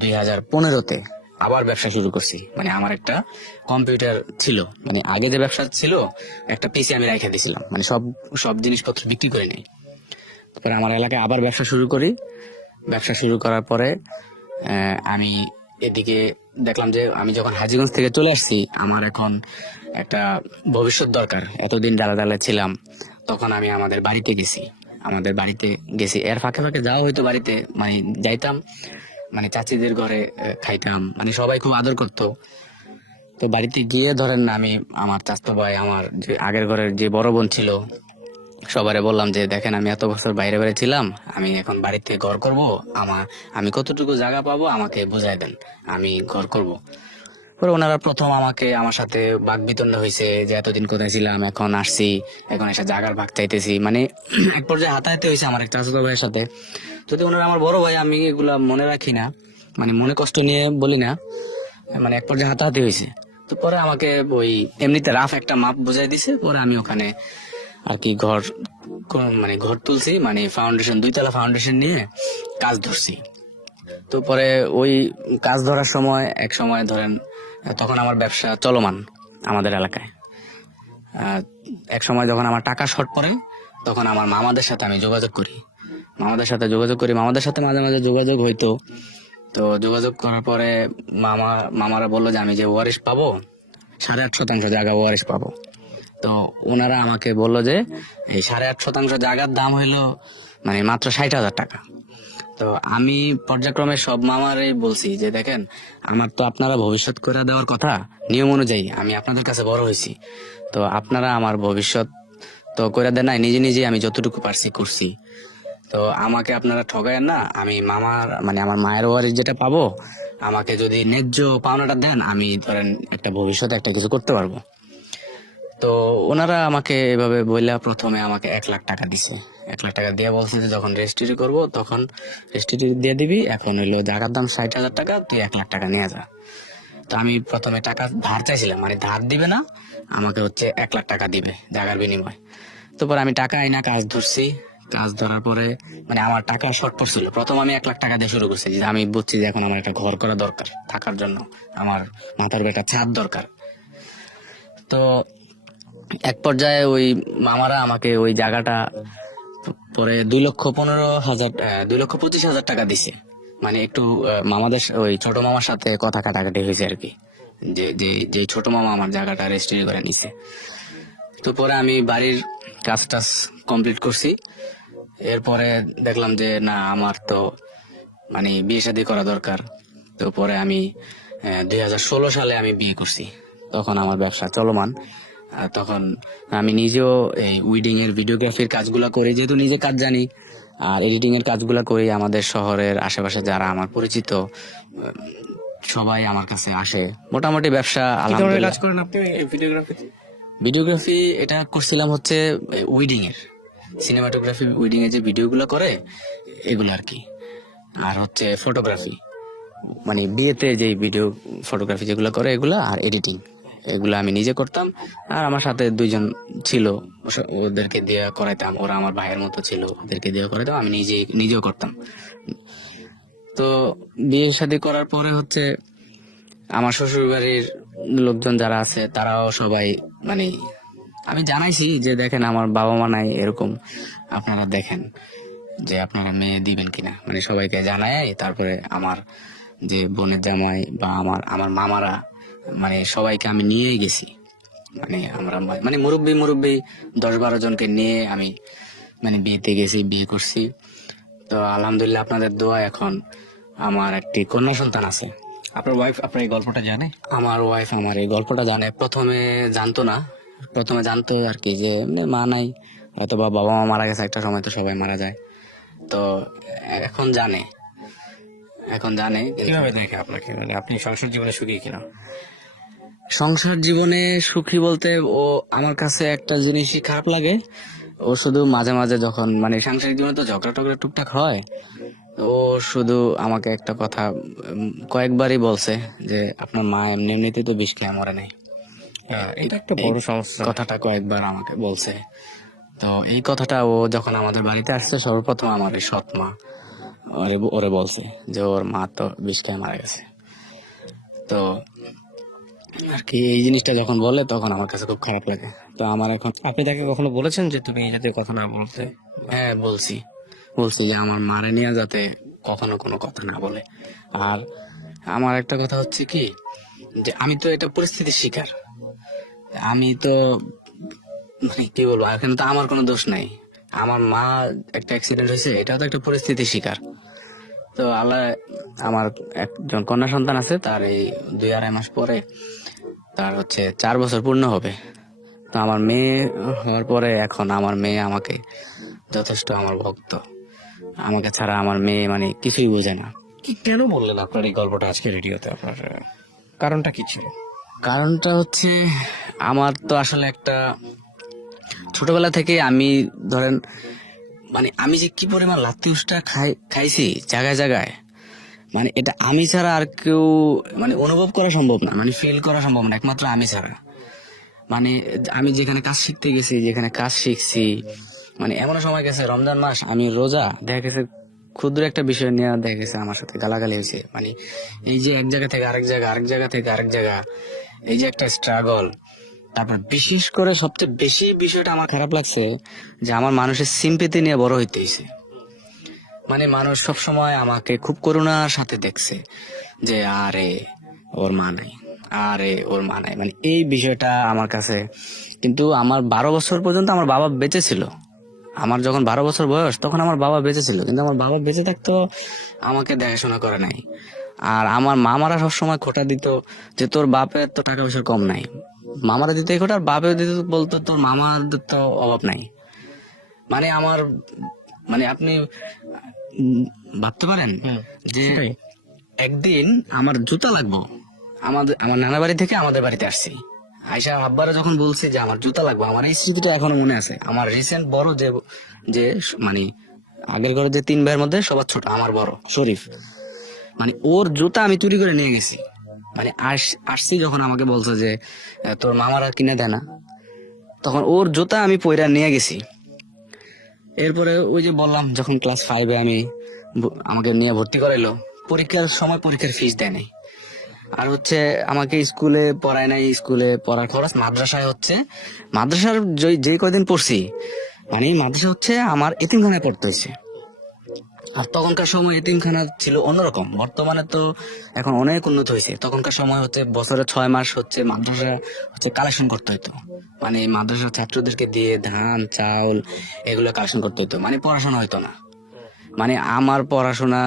2015-তে আবার ব্যবসা শুরু করছি। মানে আমার একটা কম্পিউটার ছিল, মানে আগে যে ব্যবসা ছিল একটা পিসি আমি রেখে দিয়েছিলাম, মানে সব জিনিসপত্র বিক্রি করে নেই। তারপরে আমার এলাকায় আবার ব্যবসা শুরু করি। ব্যবসা শুরু করার পরে আমি এদিকে দেখলাম যে আমি যখন হাজীগঞ্জ থেকে চলে আসছি, আমার এখন একটা ভবিষ্যৎ দরকার। এতদিন ডালে ছিলাম, তখন আমি আমাদের বাড়িতে গেছি। এর ফাঁকে ফাঁকে যাওয়া হয়তো বাড়িতে, মানে যাইতাম, মানে চাচিদের ঘরে খাইতাম, মানে সবাই খুব আদর করতো। তো বাড়িতে গিয়ে ধরেন আমি আমার চাচাতো ভাই, আমার যে আগের ঘরের যে বড় বোন ছিল, সবারে বললাম যে দেখেন আমি এত বছর বাইরে বাইরে ছিলাম, আমি এখন বাড়িতে ঘর করব, আমি কতটুকু জায়গা পাবো আমাকে বুঝাই দেন, আমি ঘর করব। পরে ওনারা প্রথম আমার সাথে বাক বিতন্ড হয়েছে যে এতদিন কোথায় ছিলাম, এখন আসছি, এখন একটা জায়গার ভাগ চাইতেছি। মানে এক পর্যায়ে হাতাহাতি হয়েছে আমার এক চাচাতো ভাইয়ের সাথে। যদি ওনারা আমার বড় ভাই, আমি এগুলা মনে রাখি না, মানে মনে কষ্ট নিয়ে বলি না, মানে এক পর্যায়ে হাতাহাতি হয়েছে। তো পরে আমাকে ওই এমনিতে রাফ একটা মাপ বুঝাই দিছে। পরে আমি ওখানে আর কি মানে ঘর তুলছি, মানে ফাউন্ডেশন, 2 তলা ফাউন্ডেশন নিয়ে কাজ ধরছি। তো পরে ওই কাজ ধরার সময় এক সময় ধরেন তখন আমার ব্যবসা চলমান আমাদের এলাকায়। এক সময় যখন আমার টাকা শর্ট পড়ে, তখন আমার মামাদের সাথে আমি যোগাযোগ করি। মামাদের সাথে মাঝে মাঝে যোগাযোগ হইতো। তো যোগাযোগ করার পরে মামারা বললো যে আমি যে ওয়ারিশ পাবো, 8.5% জায়গা ওয়ারিশ পাবো। তো ওনারা আমাকে বললো যে এই 8.5% জায়গার দাম হইলো মানে মাত্র 60,000 টাকা। তো আমি পর্যায়ক্রমে সব মামারই বলছি যে দেখেন, আমার তো আপনারা ভবিষ্যৎ করে দেওয়ার কথা, নিয়ম অনুযায়ী আমি আপনাদের কাছে বড় হয়েছি, তো আপনারা আমার ভবিষ্যৎ তো করে দেন নাই, নিজে নিজে আমি যতটুকু পারছি করছি। তো আমাকে আপনারা ঠগায়েন না। আমি মানে আমার মায়ের ওয়ারিশ যেটা পাবো, আমাকে যদি ন্যায্য পাওনাটা দেন, আমি ধরেন একটা ভবিষ্যতে একটা কিছু করতে পারবো। তো ওনারা আমাকে এভাবে বললে প্রথমে আমাকে 1 লাখ টাকা দিছে। 1 লাখ টাকা দিয়ে বলছে যে যখন রেজিস্ট্রি করবো তখন রেজিস্ট্রি দিয়ে দিবি, এখন হইলো জায়গার দাম 60,000 টাকা, তুই 1 লাখ টাকা নিয়ে যা। তো আমি প্রথমে টাকা ধার চাইছিলাম, মানে ধার দিবে না, আমাকে হচ্ছে 1 লাখ টাকা দিবে জায়গার বিনিময়। তো পরে আমি টাকা আইনা কাজ ধরছি। কাজ ধরার পরে মানে আমার টাকা শর্ট পড়ছিল। প্রথম আমি 1 লাখ টাকা দিয়ে শুরু করছি, যে আমি বুঝছি যে এখন আমার একটা ঘর করা দরকার, থাকার জন্য আমার মাথার উপর একটা ছাদ দরকার। তো এক পর্যায়ে ওই মামারা আমাকে ওই জায়গাটা পরে 2,25,000 টাকা দিছে। মানে একটু মামাদের ওই ছোট মামার সাথে কথা কাটাকাটি হয়েছে আর কি, যে ছোট মামা আমার জায়গাটা রেজিস্ট্রি করে নিছে। তো পরে আমি বাড়ির কাজ টাজ কমপ্লিট করছি। এরপরে দেখলাম যে না, আমার তো মানে বিয়ে শাদী করা দরকার। তো পরে আমি 2016 সালে আমি বিয়ে করছি। তখন আমার ব্যবসা চলমান। তখন আমি নিজেও এই উইডিং এর ভিডিওগ্রাফির কাজগুলা করি, যেহেতু নিজে কাজ জানি, আর এডিটিং এর কাজগুলা করি। আমাদের শহরের আশেপাশে যারা আমার পরিচিত সবাই আমার কাছে আসে। মোটামুটি ব্যবসা আলহামদুলিল্লাহ। কাজ করেন আপনি ভিডিওগ্রাফিতে? ভিডিওগ্রাফি এটা করছিলাম হচ্ছে উইডিং এর, সিনেমাটোগ্রাফি, উইডিং এর যে ভিডিওগুলো করে এগুলো আর কি। আর হচ্ছে ফটোগ্রাফি, মানে বিয়েতে যে ভিডিও ফটোগ্রাফি যেগুলো করে এগুলা, আর এডিটিং এগুলো আমি নিজে করতাম। আর আমার সাথে 2 জন ছিল, ওদেরকে দিয়ে করাইতাম। ওরা আমার ভাইয়ের মতো ছিল, ওদেরকে দিয়ে করাইতাম, আমি নিজেও করতাম। তো বিয়ে শাদী করার পরে হচ্ছে আমার শ্বশুর বাড়ির লোকজন যারা আছে তারাও সবাই মানে আমি জানাইছি যে দেখেন আমার বাবা মা নাই, এরকম আপনারা দেখেন যে আপনারা মেয়ে দিবেন কিনা, মানে সবাইকে জানাই। তারপরে আমার যে বোনের জামাই বা আমার মামারা, মানে সবাইকে আমি নিয়েই গেছি। মানে আমরা মানে মুরব্বী 10-12 জনকে নিয়ে আমি মানে বিয়েতে গেছি, বিয়ে করছি। তো আলহামদুলিল্লাহ আপনাদের দোয়া এখন আমার একটি কন্যা সন্তান আছে। আপনার ওয়াইফ আপনার এই গল্পটা জানে? আমার ওয়াইফ আমার এই গল্পটা জানে। প্রথমে জানতো না, প্রথমে জানতো আর কি যে এমনি মা নাই, হয়তো বা বাবা মা মারা গেছে, একটা সময় তো সবাই মারা যায়। তো এখন জানে, এখন জানে। কিভাবে দেখে আপনাকে, মানে আপনি সংসার জীবনে সুখী কিনা? সংসার জীবনে সুখী বলতে ও আমার কাছে একটা জিনিসই খারাপ লাগে, ও শুধু মাঝে মাঝে যখন মানে সাংসারিক জীবনে তো ঝগড়া টগড়া টুকটাক হয়, ও শুধু আমাকে একটা কথা কয়েকবারই বলছে যে আপনার মা এমনি এমনিতে তো বিষ খেয়ে মরে নাই। এটা একটা বড় সমস্যা। কথাটা কয়েকবার আমাকে বলছে। তো এই কথাটা ও যখন আমাদের বাড়িতে আসছে সর্বপ্রথম আমার এই সৎ মা ওরে বলছে যে ওর মা তো বিষ খেয়ে মারা গেছে। তো আর কি এই জিনিসটা যখন বলে তখন আমার কাছে খুব খারাপ লাগে। তো আমার এখন, আপনি তাকে কখনো বলেছেন যে তুমি এই জাতীয় কথা না বলতে? হ্যাঁ বলছি যে আমার মারে নিয়ে যাতে কখনো কোনো কথা না বলে। আর আমার একটা কথা হচ্ছে কি যে আমি তো এটা পরিস্থিতির শিকার, আমি তো মানে কি বলবো, এখানে তো আমার কোনো দোষ নাই। আমার মা একটা অ্যাক্সিডেন্ট হয়েছে, এটাও তো একটা পরিস্থিতির শিকার। তো আল্লাহ, আমার একজন কন্যা সন্তান আছে, তার এই 2-2.5 মাস পরে তার হচ্ছে 4 বছর পূর্ণ হবে। তো আমার মেয়ে হওয়ার পরে এখন আমার মেয়ে আমাকে যথেষ্ট আমার ভক্ত, আমাকে ছাড়া আমার মেয়ে মানে কিছুই বোঝে না। কি কেন বললেন আপনার এই গল্পটা আজকে রেডিওতে? আপনার কারণটা কি ছিল? কারণটা হচ্ছে আমার তো আসলে একটা ছোটবেলা থেকে আমি ধরেন মানে আমি যে কি পরিমাণ লাত্তি উষ্টা খাইছি জায়গায় জায়গায়, মানে এটা আমি ছাড়া আর কেউ মানে অনুভব করা সম্ভব না, মানে ফিল করা সম্ভব না, একমাত্র আমি ছাড়া। মানে আমি যেখানে কাজ শিখতে গেছি, যেখানে কাজ শিখছি, মানে এমন সময় গেছে রমজান মাস আমি রোজা, দেখা গেছে ক্ষুদ্র একটা বিষয় নিয়ে দেখা গেছে আমার সাথে গালাগালি হয়েছে। মানে এই যে এক জায়গা থেকে আরেক জায়গা, আরেক জায়গা থেকে আরেক জায়গা, এই যে একটা স্ট্রাগল। তারপর বিশেষ করে সবচেয়ে বেশি বিষয়টা আমার খারাপ লাগছে যে আমার মানুষের সিম্পেথি নিয়ে বড় হইতে হয়েছে। মানে মানুষ সবসময় আমাকে খুব করুণার সাথে দেখছে যে আরে ওর মা নাই, আরে ওর মা নাই, মানে এই বিষয়টা আমার কাছে। কিন্তু আমার 12 বছর পর্যন্ত আমার বাবা বেঁচে ছিল। আমার যখন 12 বছর বয়স তখন আমার বাবা বেঁচে ছিল, কিন্তু আমার বাবা বেঁচে থাকতো আমাকে দেখাশোনা করে নাই। আর আমার মামারা সবসময় খোটা দিত যে তোর বাপের তো টাকা পয়সার কম নাই। মামারা দিত এই খোটা, আর বাপের দিত বলতো তোর মামাদের তো অভাব নাই। মানে আমার মানে আপনি ভাবতে পারেন যে সেটাই। একদিন আমার জুতা লাগবো, আমার নানা বাড়ি থেকে আমাদের বাড়িতে আসছি, আয়সা আব্বারা যখন বলছে যে আমার জুতা লাগবে, আমার এই স্মৃতিটা এখনো মনে আছে। আমার রিসেন্ট বড় যে যে মানে আগের ঘরে যে 3 ভাইয়ের মধ্যে সবার ছোট আমার বড় শরীফ, মানে ওর জুতা আমি চুরি করে নিয়ে গেছি। মানে আসছি যখন আমাকে বলছে যে তোর মামারা কিনে দেয় না, তখন ওর জুতা আমি পয়রা নিয়ে গেছি। এরপরে ওই যে বললাম যখন ক্লাস 5-এ আমি আমাকে নিয়ে ভর্তি করাইলো, পরীক্ষার সময় পরীক্ষার ফিস দেয় নাই। আর হচ্ছে আমাকে স্কুলে পড়ায় নাই, স্কুলে পড়ার খরচ মাদ্রাসায় হচ্ছে, মাদ্রাসার যে কয়দিন পড়ছি মানে মাদ্রাসা হচ্ছে আমার এতিমখানায় পড়তে হয়েছে। আর তখনকার সময় এতিমখানা ছিল অন্যরকম, বর্তমানে তো এখন অনেক উন্নত হয়েছে। তখনকার সময় হচ্ছে বছরে 6 মাস হচ্ছে মাদ্রাসা হচ্ছে কালেকশন করতে হতো, মানে এই মাদ্রাসার ছাত্রদেরকে দিয়ে ধান চাউল এগুলো কালেকশন করতে হতো, মানে পড়াশোনা হইতো না। মানে আমার পড়াশোনা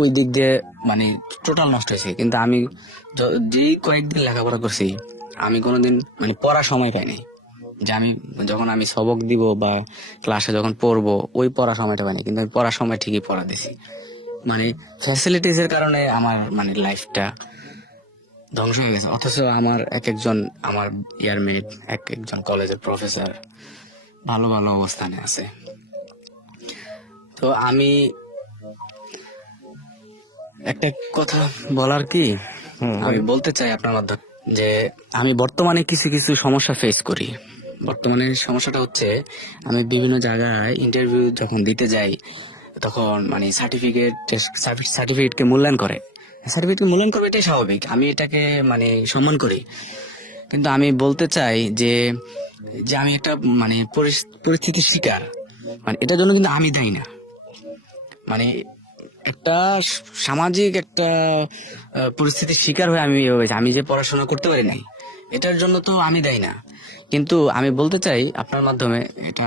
ওই দিক দিয়ে মানে টোটাল নষ্ট হয়েছে। কিন্তু আমি যেই কয়েকদিন লেখাপড়া করছি আমি কোনোদিন মানে পড়ার সময় পাইনি, যে আমি যখন আমি সবক দিব বা ক্লাসে যখন পড়বো ওই পড়ার সময়টা পাইনি, কিন্তু আমি পড়ার সময় ঠিকই পড়া দিছি। মানে ফ্যাসিলিটিস এর কারণে আমার মানে লাইফটা ধ্বংস হয়ে গেছে। অথচ আমার একজন আমার ইয়ারমেট একজন কলেজের প্রফেসর ভালো ভালো অবস্থানে আছে। তো আমি একটা কথা বলার কি আমি বলতে চাই আপনার মাধ্যমে যে আমি বর্তমানে কিছু কিছু সমস্যা ফেস করি। বর্তমানে সমস্যাটা হচ্ছে আমি বিভিন্ন জায়গায় ইন্টারভিউ যখন দিতে যাই তখন মানে সার্টিফিকেটকে মূল্যায়ন করে, সার্টিফিকেটকে মূল্যায়ন করবে এটাই স্বাভাবিক, আমি এটাকে মানে সম্মান করি। কিন্তু আমি বলতে চাই যে যে আমি একটা মানে পরিস্থিতির শিকার, মানে এটার জন্য কিন্তু আমি দায়ী না। মানে একটা সামাজিক একটা পরিস্থিতির শিকার হয়ে আমি হয়েছি। আমি যে পড়াশোনা করতে পারি নাই, এটার জন্য তো আমি দেয় না, কিন্তু আমি বলতে চাই আপনার মাধ্যমে, এটা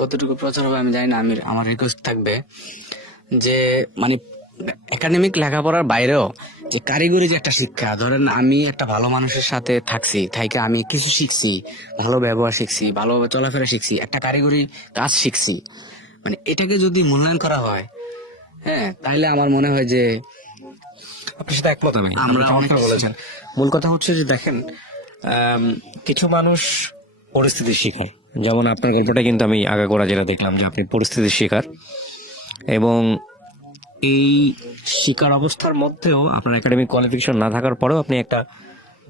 কতটুকু প্রচার হবে আমি জানি না, আমার রিকোয়েস্ট থাকবে যে মানে একাডেমিক লেখাপড়ার বাইরেও যে কারিগরি যে একটা শিক্ষা, ধরেন আমি একটা ভালো মানুষের সাথে থাকছি, থাইকে আমি কিছু শিখছি, ভালো ব্যবহার শিখছি, ভালোভাবে চলাফেরা শিখছি, একটা কারিগরি কাজ শিখছি, মানে এটাকে যদি মূল্যায়ন করা হয়, হ্যাঁ, তাহলে আমার মনে হয় যে আপনার সাথে একমত আমি, আমরা আপনি চমৎকার অনেক বলেছেন। মূল কথা হচ্ছে যে দেখেন, কিছু মানুষ পরিস্থিতি শিখায়, যেমন আপনার গল্পটা কিন্তু আমি আগাগোড়া যেটা দেখলাম যে আপনি পরিস্থিতির শিকার, এবং এই শিকার অবস্থার মধ্যেও আপনার একাডেমিক কোয়ালিফিকেশন না থাকার পরেও আপনি একটা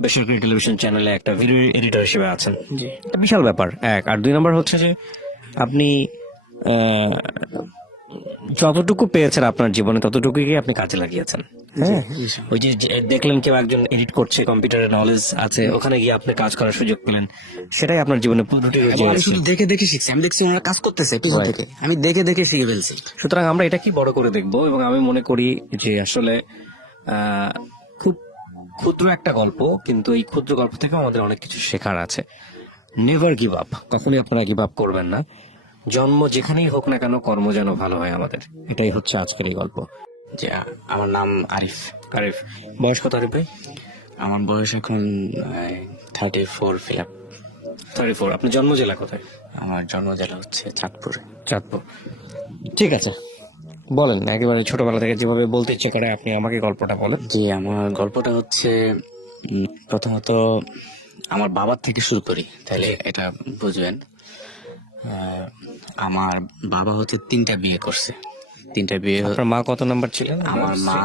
বেসরকারি টেলিভিশন চ্যানেলে একটা ভিডিও এডিটর হিসেবে আছেন। জি। এটা বিশাল ব্যাপার এক। আর দুই নম্বর হচ্ছে যে আপনি আহ, যতটুকু পেয়েছেন আপনার জীবনে ততটুকুই আপনি কাজে লাগিয়েছেন। হ্যাঁ, ওই যে দেখলেন কেউ একজন এডিট করছে, কম্পিউটারের নলেজ আছে, ওখানে গিয়ে আপনি কাজ করার সুযোগ পেলেন, সেটাই আপনার জীবনে রুটি রুজি আমি হয়েছে। শুধু দেখে দেখে শিখছি, আমি দেখছি ওনারা কাজ করতেছে পিছন থেকে, আমি দেখে দেখে শিখে ফেলছি। সুতরাং আমরা এটা কি বড় করে দেখবো, এবং আমি মনে করি যে আসলে খুব ক্ষুদ্র একটা গল্প, কিন্তু এই ক্ষুদ্র গল্প থেকে আমাদের অনেক কিছু শেখার আছে। নেভার গিভ আপ, কখনোই আপনারা গিভ আপ করবেন না। জন্ম যেখানেই হোক না কেন, কর্ম যেন ভালো হয় আমাদের, এটাই হচ্ছে আজকের এই গল্প। যে আমার নাম আরিফ। আরিফ, বয়স কত আরিফ ভাই? আমার বয়স এখন 34 ফিল আপ। 34। আপনার জন্ম জেলা কোথায়? আমার জন্ম জেলা হচ্ছে চাঁদপুরে। চাঁদপুর। ঠিক আছে, বলেন একেবারে ছোটবেলা থেকে যেভাবে বলতে ইচ্ছে করে আপনি আমাকে গল্পটা বলেন। জি, আমার গল্পটা হচ্ছে প্রথমত আমার বাবার থেকে শুরু করি, তাহলে এটা বুঝবেন। আমার বাবা হচ্ছে 3টা বিয়ে করছে। 3টা বিয়ে। আপনার মা কত নাম্বার ছিলেন? আমার মা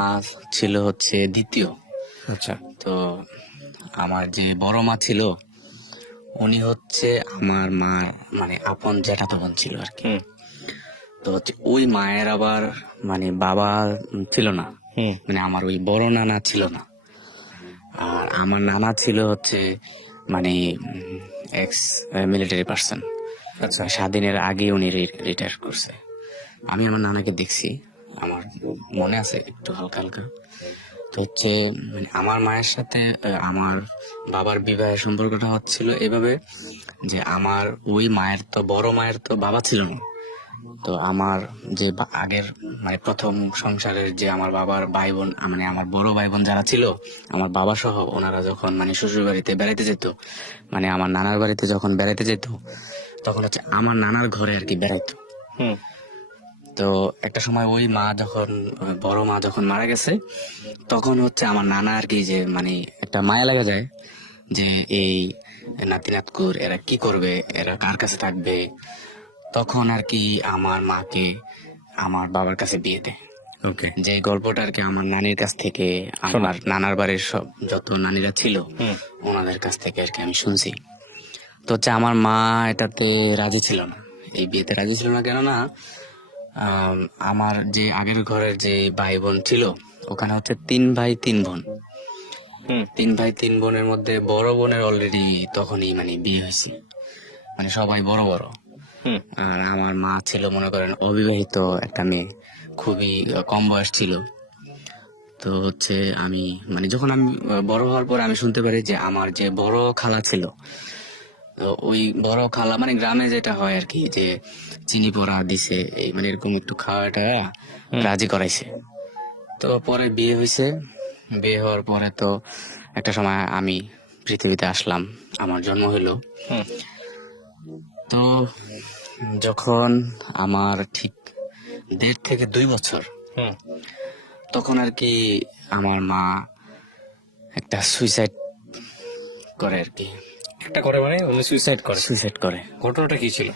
ছিল হচ্ছে দ্বিতীয়। আচ্ছা। তো আমার যে বড় মা ছিল, উনি হচ্ছে আমার মার মানে আপন জ্যাঠাতো বোন ছিল আর কি। হুম তো হচ্ছে ওই মায়ের আবার মানে বাবা ছিল না, হুম মানে আমার ওই বড় নানা ছিল না। আর আমার নানা ছিল হচ্ছে মানে এক্স মিলিটারি পার্সন। আচ্ছা। স্বাধীনের আগে উনি রিটায়ার করছে। আমি আমার নানাকে দেখছি, আমার মনে আছে একটু হালকা হালকা। তো হচ্ছে মানে আমার মায়ের সাথে আমার বাবার বিবাহের সম্পর্কটা হচ্ছিল এভাবে যে আমার ওই মায়ের তো বড় মায়ের তো বাবা ছিল না। তো আমার যে আগের মানে প্রথম সংসারের যে আমার বাবার ভাই বোন, মানে আমার বড় ভাই বোন যারা ছিল, আমার বাবা সহ ওনারা যখন মানে শ্বশুর বাড়িতে বেড়াইতে যেত, মানে আমার নানার বাড়িতে যখন বেড়াইতে যেত, তখন হচ্ছে আমার নানার ঘরে আর কি বেড়াইতো। হুম তো একটা সময় ওই মা যখন বড় মা যখন মারা গেছে, তখন হচ্ছে আমার নানা আর কি যে মানে একটা মায়া লাগা যায় যে এই নাতি নাতকুর এরা কি করবে, এরা কার কাছে থাকবে। তখন আর কি আমার মাকে আমার বাবার কাছে বিয়ে দেয়। ওকে। যে গল্পটা আর কি আমার নানির কাছ থেকে, আমার নানার বাড়ির সব যত নানিরা ছিল ওনাদের কাছ থেকে আর কি আমি শুনছি। তো হচ্ছে আমার মা এটাতে রাজি ছিল না, এই বিয়েতে রাজি ছিল না, কেননা আমার যে আগের ঘরের যে ভাই বোন ছিল, ওখানে হচ্ছে 3 ভাই 3 বোন। 3 ভাই 3 বোনের মধ্যে বড় বোনের অলরেডি তখনই মানে বিয়ে হয়েছে, মানে সবাই বড় বড়। আর আমার মা ছিল মনে করেন অবিবাহিত একটা মেয়ে, খুবই কম বয়স ছিল। তো হচ্ছে আমি মানে যখন আমি বড় হওয়ার পর আমি শুনতে পারি যে আমার যে বড় খালা ছিল, তো ওই বড় খালা মানে গ্রামে যেটা হয় আর কি যে চিনি পোড়া দিছে, এই মানে এরকম একটু খাওয়াটা রাজি করাইছে। তো পরে বিয়ে হয়েছে, বিয়ে হওয়ার পরে তো একটা সময় আমি পৃথিবীতে আসলাম, আমার জন্ম হলো। তো যখন আমার ঠিক 1.5 থেকে 2 বছর, তখন আর কি আমার মা একটা সুইসাইড করে আর কি। একটা করে মানে উনি সুইসাইড করে? সুইসাইড করে। ঘটনাটা কি ছিল?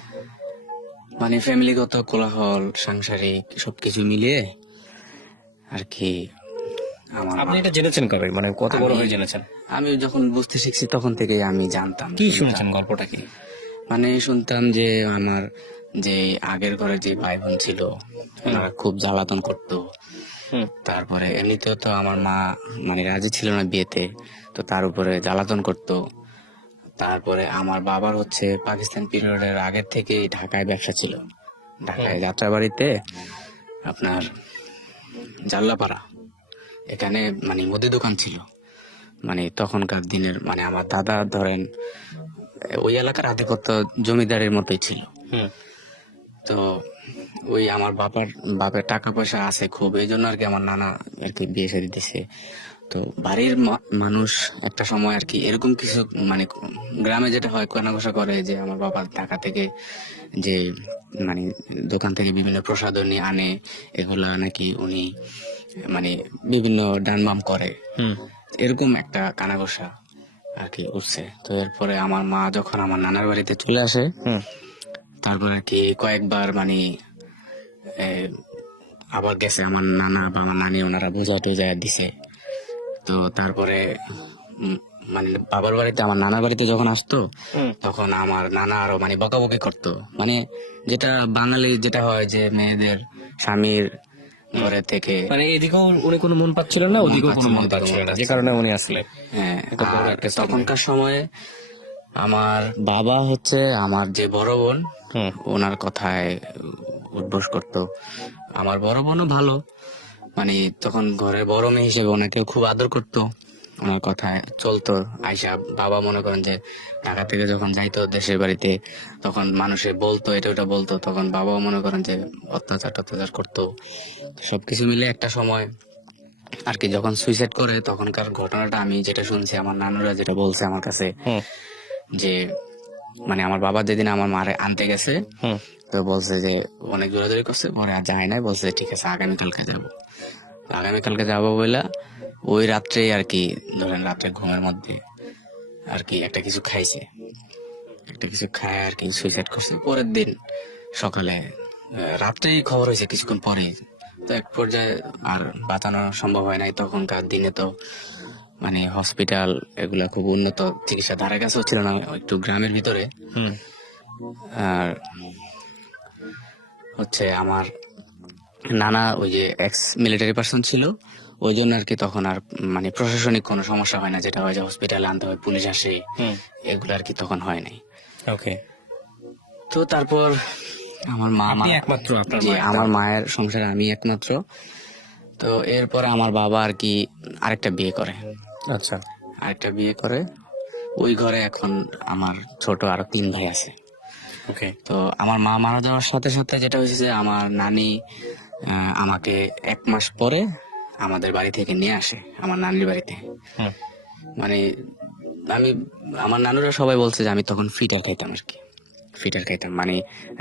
মানে ফ্যামিলিগত কোলাহল, সাংসারিক সবকিছু মিলিয়ে আর কি আমার আপনি এটা জেনেছেন কবে, মানে কত বড় হয়ে জেনেছেন? আমি যখন বুঝতে শিখছি তখন থেকে আমি জানতাম। কি শুনেছেন, গল্পটা কি? মানে শুনতাম যে আমার যে আগের ঘরে যে ভাই বোন ছিল ওনারা খুব জ্বালাতন করতো। তারপরে এমনিতেও তো আমার মা মানে রাজি ছিল না বিয়েতে, তো তার উপরে জ্বালাতন করতো। তারপরে আমার বাবার হচ্ছে পাকিস্তান পিরিয়ডের আগের থেকেই ঢাকায় ব্যবসা ছিল, ঢাকায় যাত্রাবাড়িতে আপনার জাল্লাপাড়া, এখানে মানে মুদি দোকান ছিল, মানে তখনকার দিনের মানে আমার দাদা ধরেন ওই এলাকার আধিপত্য জমিদারের মতোই ছিল। তো ওই আমার বাপের টাকা পয়সা আছে খুব, এই জন্য আর কি আমার নানা আর কি বিয়ে শাদী দিছে। তো বাড়ির মানুষ একটা সময় আর কি এরকম কিছু মানে গ্রামে যেটা হয় কেনাঘোষা করে যে আমার বাবার টাকা থেকে যে মানে দোকান থেকে বিভিন্ন প্রসাধনী আনে, এগুলা নাকি উনি মানে বিভিন্ন ডানবাম করে, এরকম একটা কানাঘোষা আর কি উঠছে। তো এরপরে আমার মা যখন আমার নানার বাড়িতে চলে আসে, তারপর আর কি কয়েকবার মানে আবার গেছে আমার নানা বা আমার নানি, ওনারা বোঝা টোঝা দিছে। তো তারপরে মানে বাবার বাড়িতে আমার নানার বাড়িতে যখন আসতো তখন আমার নানা আরো মানে বকাবকি করতো, মানে যেটা বাঙালি যেটা হয় যে মেয়েদের স্বামীর ঘরে থেকে মানে এদিকেও উনি কোনো মন পাচ্ছিলেন না, ওদিকেও কোনো মন পাচ্ছিলেন না, যে কারণে উনি আসলে হ্যাঁ। আর তখনকার সময়ে আমার বাবা হচ্ছে আমার যে বড় বোন, ওনার কথায় উদ্বোস করতো। আমার বড় বোনও ভালো, মানে তখন ঘরে বড় মেয়ে হিসেবে ওনাকে খুব আদর করতো, ওনার কথায় চলতো। আইসা বাবা মনে করেন যে ঢাকা থেকে যখন যাইতো দেশের বাড়িতে, তখন মানুষে বলতো এটা ওটা বলতো, তখন বাবাও মনে করেন যে অত্যাচার করতো। সবকিছু মিলে একটা সময় আর কি যখন সুইসাইড করে, তখনকার ঘটনাটা আমি যেটা শুনছি, আমার নানুরা যেটা বলছে আমার কাছে, যে মানে আমার বাবা যেদিন আমার মারে আনতে গেছে, তো বলছে যে অনেক জোরাজোরি করছে, পরে আর যায় নাই, বলছে ঠিক আছে আগামীকালকে যাবো বলে ওই রাত্রে আর কি ধরেন রাত্রে ঘুমের মধ্যে আর কি একটা কিছু খাইছে, একটা কিছু খায় আর কি সুইসাইড করছে। পরের দিন সকালে রাত্রেই খবর হয়েছে কিছুক্ষণ পরে। তো এক পর্যায়ে আর বাঁচানো সম্ভব হয় নাই। তখনকার দিনে তো মানে হসপিটাল এগুলা খুব উন্নত চিকিৎসা ধারে কাছেও ছিল না, একটু গ্রামের ভিতরে। আর হচ্ছে আমার নানা ওই যে এক্স মিলিটারি পার্সন ছিল, ওই জন্য আর কি তখন আর মানে প্রশাসনিক কোনো সমস্যা হয় না, যেটা হয় যে হসপিটালে আনতে হয়, পুলিশ আসে, এগুলো আর কি তখন হয় নাই। ওকে। তো তারপর আমার মা একমাত্র আপনার জি, আমার মায়ের সংসারে আমি একমাত্র। তো এরপরে আমার বাবা আর কি আরেকটা বিয়ে করে। আচ্ছা। আরেকটা বিয়ে করে, ওই ঘরে এখন আমার ছোট আরো 3 ভাই আছে। ওকে। তো আমার মা মারা যাওয়ার সাথে সাথে যেটা হয়েছে যে আমার নানি আমাকে 1 মাস পরে আমাদের বাড়ি থেকে নিয়ে আসে, আমার নানির বাড়িতে। মানে আমার নানুরা সবাই বলছে যে আমি তখন ফিটার খাইতাম আর কি, ফিটার খাইতাম। মানে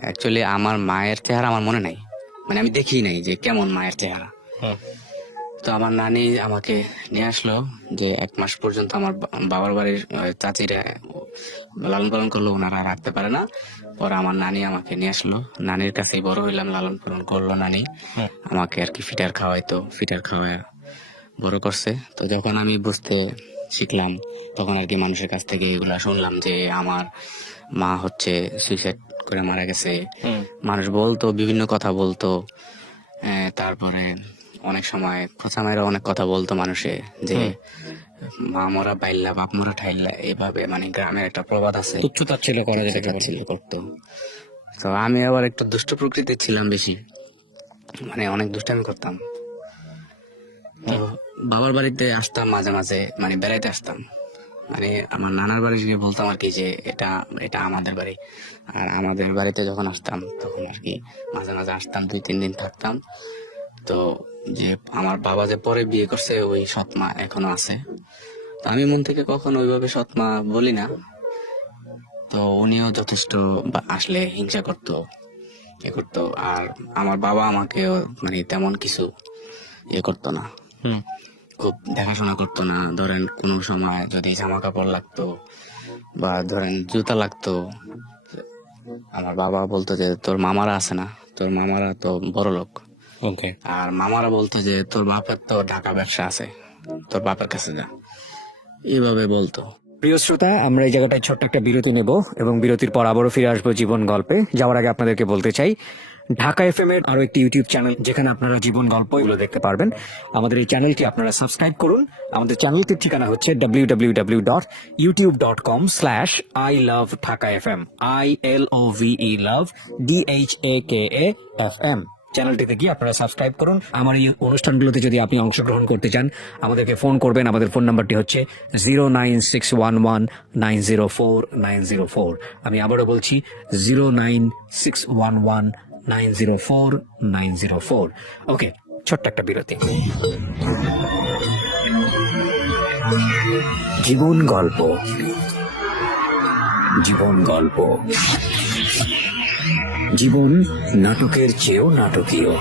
অ্যাকচুয়ালি আমার মায়ের চেহারা আমার মনে নাই, মানে আমি দেখি নাই যে কেমন মায়ের চেহারা। তো আমার নানি আমাকে নিয়ে আসলো, যে 1 মাস পর্যন্ত আমার বাবার বাড়ির চাচিরা লালন পালন করলো, ওনারা রাখতে পারে না। পরে আমার নানি আমাকে নিয়ে আসলো, নানির কাছেই বড় হইলাম, লালন পালন করলো নানি আমাকে আর কি, ফিটার খাওয়াইতো, ফিটার খাওয়ায় বড় করছে। তো যখন আমি বুঝতে শিখলাম, তখন আর কি মানুষের কাছ থেকে এগুলা শুনলাম যে আমার মা হচ্ছে সুইসাইড করে মারা গেছে। মানুষ বলতো, বিভিন্ন কথা বলতো। তারপরে অনেক সময় খোঁচা মায়েরা অনেক কথা বলতো মানুষে, যে মা মরা বাইল্লা বাপ মরা ঠাইল্লা, এইভাবে মানে গ্রামের একটা প্রবাদ আছে, তুচ্ছতাচ্ছিল্য করা যেটাকে বলে। ছিল করতো। তো আমি আবার একটু দুষ্ট প্রকৃতির ছিলাম বেশি, মানে অনেক দুষ্টামি করতাম। তো বাবার বাড়িতে আসতাম মাঝে মাঝে, মানে বেড়াইতে আসতাম, মানে আমার নানার বাড়ি গিয়ে বলতাম আর কি যে এটা এটা আমাদের বাড়ি। আর আমাদের বাড়িতে যখন আসতাম তখন আর কি মাঝে মাঝে আসতাম, 2-3 দিন থাকতাম। তো যে আমার বাবা যে পরে বিয়ে করছে, ওই সৎমা এখনো আছে। তো আমি মন থেকে কখনো ওইভাবে সৎমা বলি না। তো উনিও যথেষ্ট আসলে হিংসা করতো, এ করতো। আর আমার বাবা আমাকেও মানে তেমন কিছু করতো না, খুব দেখাশোনা করতো না। ধরেন কোনো সময় যদি জামা কাপড় লাগতো বা ধরেন জুতা লাগতো, আমার বাবা বলতো যে তোর মামারা আছে না, তোর মামারা তো বড় লোক। ওকে। আর মামারা বলতো যে তোর বাপের তো ঢাকা ব্যবসা আছে, তোর বাপের কাছে যা, এইভাবে বলতো। প্রিয় শ্রোতা, আমরা এই জায়গাটায় ছোট্ট একটা বিরতি নেব এবং বিরতির পর আবারও ফিরে আসবো জীবন গল্পে। যাওয়ার আগে আপনাদেরকে বলতে চাই, ঢাকা এফএম এর আরো একটি ইউটিউব চ্যানেল, যেখানে আপনারা জীবন গল্প এগুলো দেখতে পারবেন। আমাদের এই চ্যানেলটি আপনারা সাবস্ক্রাইব করুন। আমাদের চ্যানেলটির ঠিকানা হচ্ছে www.youtube.com/iloveDhakaFM, ILOVE love DHAKAFM। চ্যানেলটিতে গিয়ে আপনারা সাবস্ক্রাইব করুন। আমার এই অনুষ্ঠানগুলোতে যদি আপনি অংশগ্রহণ করতে চান আমাদেরকে ফোন করবেন। আমাদের ফোন নাম্বারটি হচ্ছে 09611904904। আমি আবারও বলছি 09611904904। ওকে, ছোট্ট একটা বিরতি। জীবন গল্প, জীবন গল্প, জীবন নাটকের চেয়েও নাটকীয়।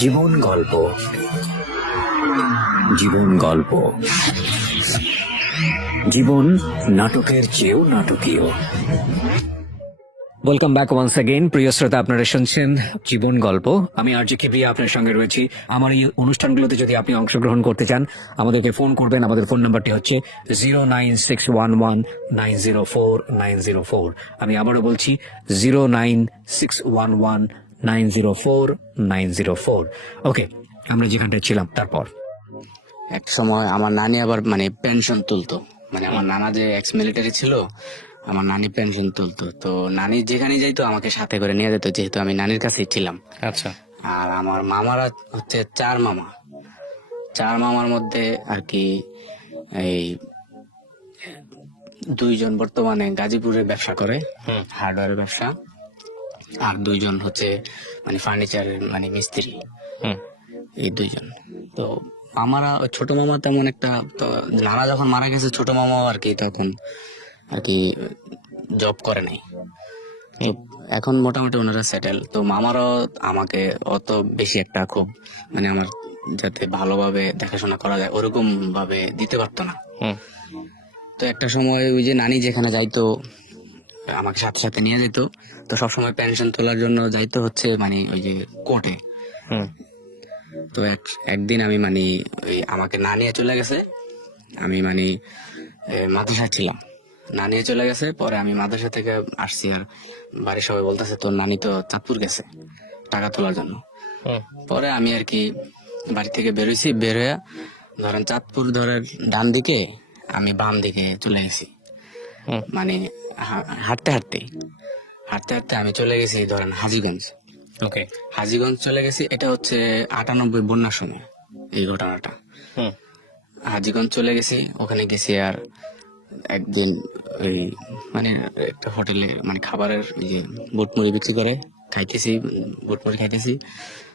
জীবন গল্প, জীবন গল্প, জীবন নাটকের চেয়েও নাটকীয়। Welcome back once again. প্রিয় শ্রোতা, আপনারা শুনছেন জীবন গল্প। আমি আরজে কিবরিয়া আপনার সঙ্গে রয়েছি। আমার এই অনুষ্ঠানগুলোতে যদি আপনি অংশগ্রহণ করতে চান আমাদেরকে ফোন করবেন। আমাদের ফোন নাম্বারটি হচ্ছে 09611904904। আমি আবারও বলছি 09611904904। ওকে, আমরা যেখানটায় ছিলাম তারপর এক সময় আমার নানি আবার মানে পেনশন তুলতো, মানে আমার নানা যে এক্স মিলিটারি ছিল, আমার নানি পেনশন তুলতো। তো নানি যেখানে যাইতো আমাকে সাথে করে নিয়ে যেত, যেহেতু আমি নানির কাছেই ছিলাম। আচ্ছা। আর আমার মামারা হচ্ছে 4 মামা। 4 মামার মধ্যে আর কি এই 2 জন বর্তমানে গাজীপুরে ব্যবসা করে, হার্ডওয়্যার ব্যবসা, আর 2 জন হচ্ছে মানে ফার্নিচারের মানে মিস্ত্রি। এই 2 জন। তো মামারা, ছোট মামা তেমন একটা, তো নানা যখন মারা গেছে ছোট মামাও আর কি তখন আর কি জব করে নাই। তো এখন মোটামুটি ওনারা সেটেল। তো মামারও আমাকে অত বেশি একটা খুব মানে আমার যাতে ভালোভাবে দেখাশোনা করা যায় ওরকম ভাবে দিতে পারতো না। তো একটা সময় ওই যে নানি যেখানে যাইতো আমাকে সাথে সাথে নিয়ে যেত। তো সবসময় পেনশন তোলার জন্য যাইতো হচ্ছে মানে ওই যে কোর্টে। তো একদিন আমি মানে ওই আমাকে না নিয়ে চলে গেছে, আমি মানে মাদ্রাসায় ছিলাম, না নিয়ে চলে গেছে। পরে আমি মাদ্রাসা থেকে আসছি, আর বাড়ির সবাই বলতেছে তোর নানি তো চাঁদপুর গেছে টাকা তোলার জন্য। পরে আমি আর কি বাড়ি থেকে বেরোইছি, বের হয়ে ধরেন চাঁদপুর ধরেন ডান দিকে, আমি বাম দিকে চলে গেছি। মানে হাঁটতে হাঁটতে হাঁটতে হাঁটতে আমি চলে গেছি ধরেন হাজীগঞ্জ। ওকে, হাজীগঞ্জ চলে গেছি। এটা হচ্ছে 98 বন্যার সময় এই ঘটনাটা। হাজীগঞ্জ চলে গেছি, ওখানে গেছি। আর একদিন ওই মানে একটা হোটেলে মানে খাবারের যে বুটমুড়ি বিক্রি করে খাইতেছি, বুটমুড়ি খাইতেছি।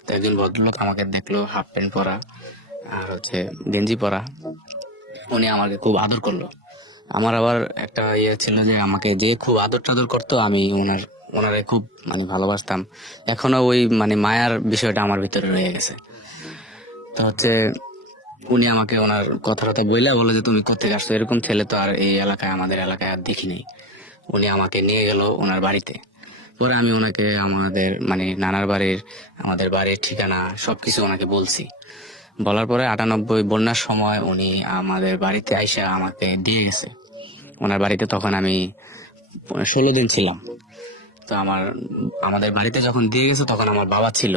তো একজন ভদ্রলোক আমাকে দেখলো, হাফ প্যান্ট পরা আর হচ্ছে গেঞ্জি পরা। উনি আমাকে খুব আদর করলো। আমার আবার একটা ইয়ে ছিল যে আমাকে যে খুব আদর টাদর করতো, আমি ওনারে খুব মানে ভালোবাসতাম। এখনো ওই মানে মায়ার বিষয়টা আমার ভিতরে রয়ে গেছে। তো হচ্ছে উনি আমাকে ওনার কথা বলে যে তুমি কোথেকে আসছো, এরকম ছেলে তো আর এই এলাকায় আমাদের এলাকায় আর দেখি নাই। উনি আমাকে নিয়ে গেল ওনার বাড়িতে। পরে আমি ওনাকে আমাদের মানে নানার বাড়ির, আমাদের বাড়ির ঠিকানা সবকিছু ওনাকে বলছি। বলার পরে 98 বন্যার সময় উনি আমাদের বাড়িতে আইসা আমাকে দিয়ে গেছে ওনার বাড়িতে। তখন আমি 16 দিন ছিলাম। তো আমাদের বাড়িতে যখন দিয়ে গেছে তখন আমার বাবা ছিল।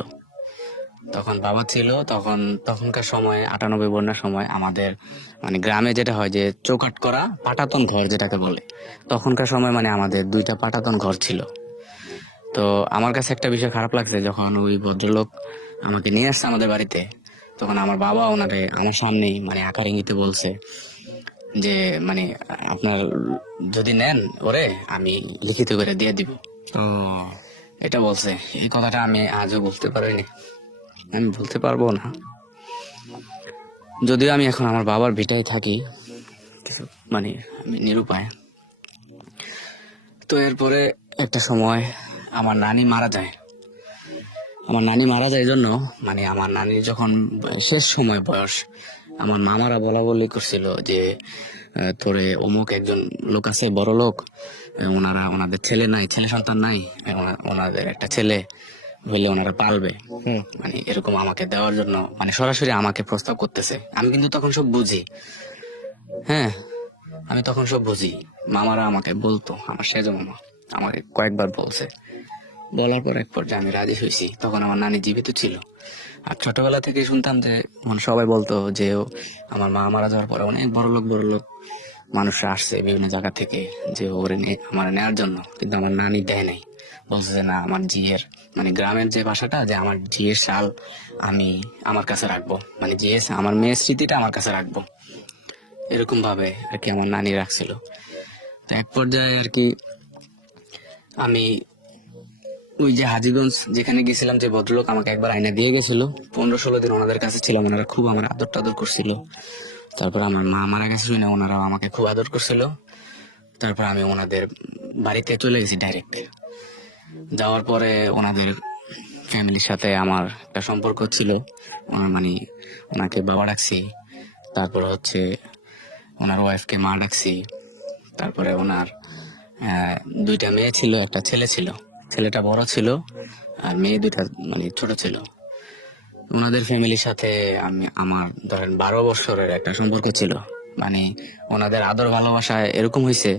তখনকার সময় 98 বন্যার সময় আমাদের মানে গ্রামে যেটা হয় যে চৌকাট করা পাটাতন ঘর যেটাকে বলে, তখনকার সময় মানে আমাদের 2টা পাটাতন ঘর ছিল। তো আমার কাছে একটা বিষয় খারাপ লাগছে, যখন ওই ভদ্রলোক আমাকে নিয়ে আসছে আমাদের বাড়িতে, তখন আমার বাবা ওনারে আমার সামনেই মানে আকার ইঙ্গিতে বলছে যে মানে আপনার যদি নেন ওরে আমি লিখিত করে দিয়ে দিব। এটা বলছে। এই কথাটা আমি আজও বলতে পারিনি, আমি বলতে পারবো না। যদিও আমি এখন আমার বাবার ভিটায় থাকি, মানে আমি নিরুপায়। তো এরপরে একটা সময় আমার নানি মারা যায়। জন্য মানে আমার নানির যখন শেষ সময় বয়স, আমার মামারা বলা বলি করছিল যে তোরে অমুক একজন লোক আছে, বড় লোক, ওনাদের ছেলে সন্তান নাই, ওনাদের একটা ছেলে হইলে ওনারা পালবে, মানে এরকম আমাকে দেওয়ার জন্য মানে সরাসরি আমাকে প্রস্তাব করতেছে। আমি কিন্তু তখন সব বুঝি, হ্যাঁ আমি তখন সব বুঝি। মামারা আমাকে বলতো, আমার সেজ মামা আমাকে কয়েকবার বলছে। বলার পর এক পর্যায়ে আমি রাজি হয়েছি। তখন আমার নানি জীবিত ছিল। আর ছোটবেলা থেকে শুনতাম যে সবাই বলতো যে আমার মা মারা যাওয়ার পরে অনেক বড় লোক মানুষরা আসছে বিভিন্ন জায়গা থেকে যে ওরে আমার নেওয়ার জন্য, কিন্তু আমার নানি দেয় নাই। বলছে যে না, আমার জিয়ের মানে গ্রামের যে ভাষাটা, যে আমার জিয়ের শাল আমি আমার কাছে রাখবো, মানে জিয়ের আমার মেয়ের স্মৃতিটা আমার কাছে রাখবো, এরকম ভাবে আর কি আমার নানি রাখছিল। তো এক পর্যায়ে আর কি আমি ওই যে হাজীগঞ্জ যেখানে গেছিলাম, যে ভদ্রলোক আমাকে একবার আয়না দিয়ে গেছিল, 15-16 দিন ওনাদের কাছে ছিলাম, ওনারা খুব আমার আদর টাদর করছিল। তারপর আমার মা মারা গেছে শুনে ওনারাও আমাকে খুব আদর করছিল। তারপর আমি ওনাদের বাড়িতে চলে গেছি ডাইরেক্ট। যাওয়ার পরে ওনাদের ফ্যামিলির সাথে আমার একটা সম্পর্ক ছিল, ওনার মানে ওনাকে বাবা ডাকছি, তারপর হচ্ছে ওনার ওয়াইফকে মা ডাকছি। তারপরে ওনার দুইটা মেয়ে ছিল, একটা ছেলে ছিল, ছেলেটা বড় ছিল আর মেয়ে দুইটা মানে ছোট ছিল। ওনাদের ফ্যামিলির সাথে আমি আমার ধরেন 12 বছরের একটা সম্পর্ক ছিল। মানে ওনাদের আদর ভালোবাসায় এরকম হয়েছে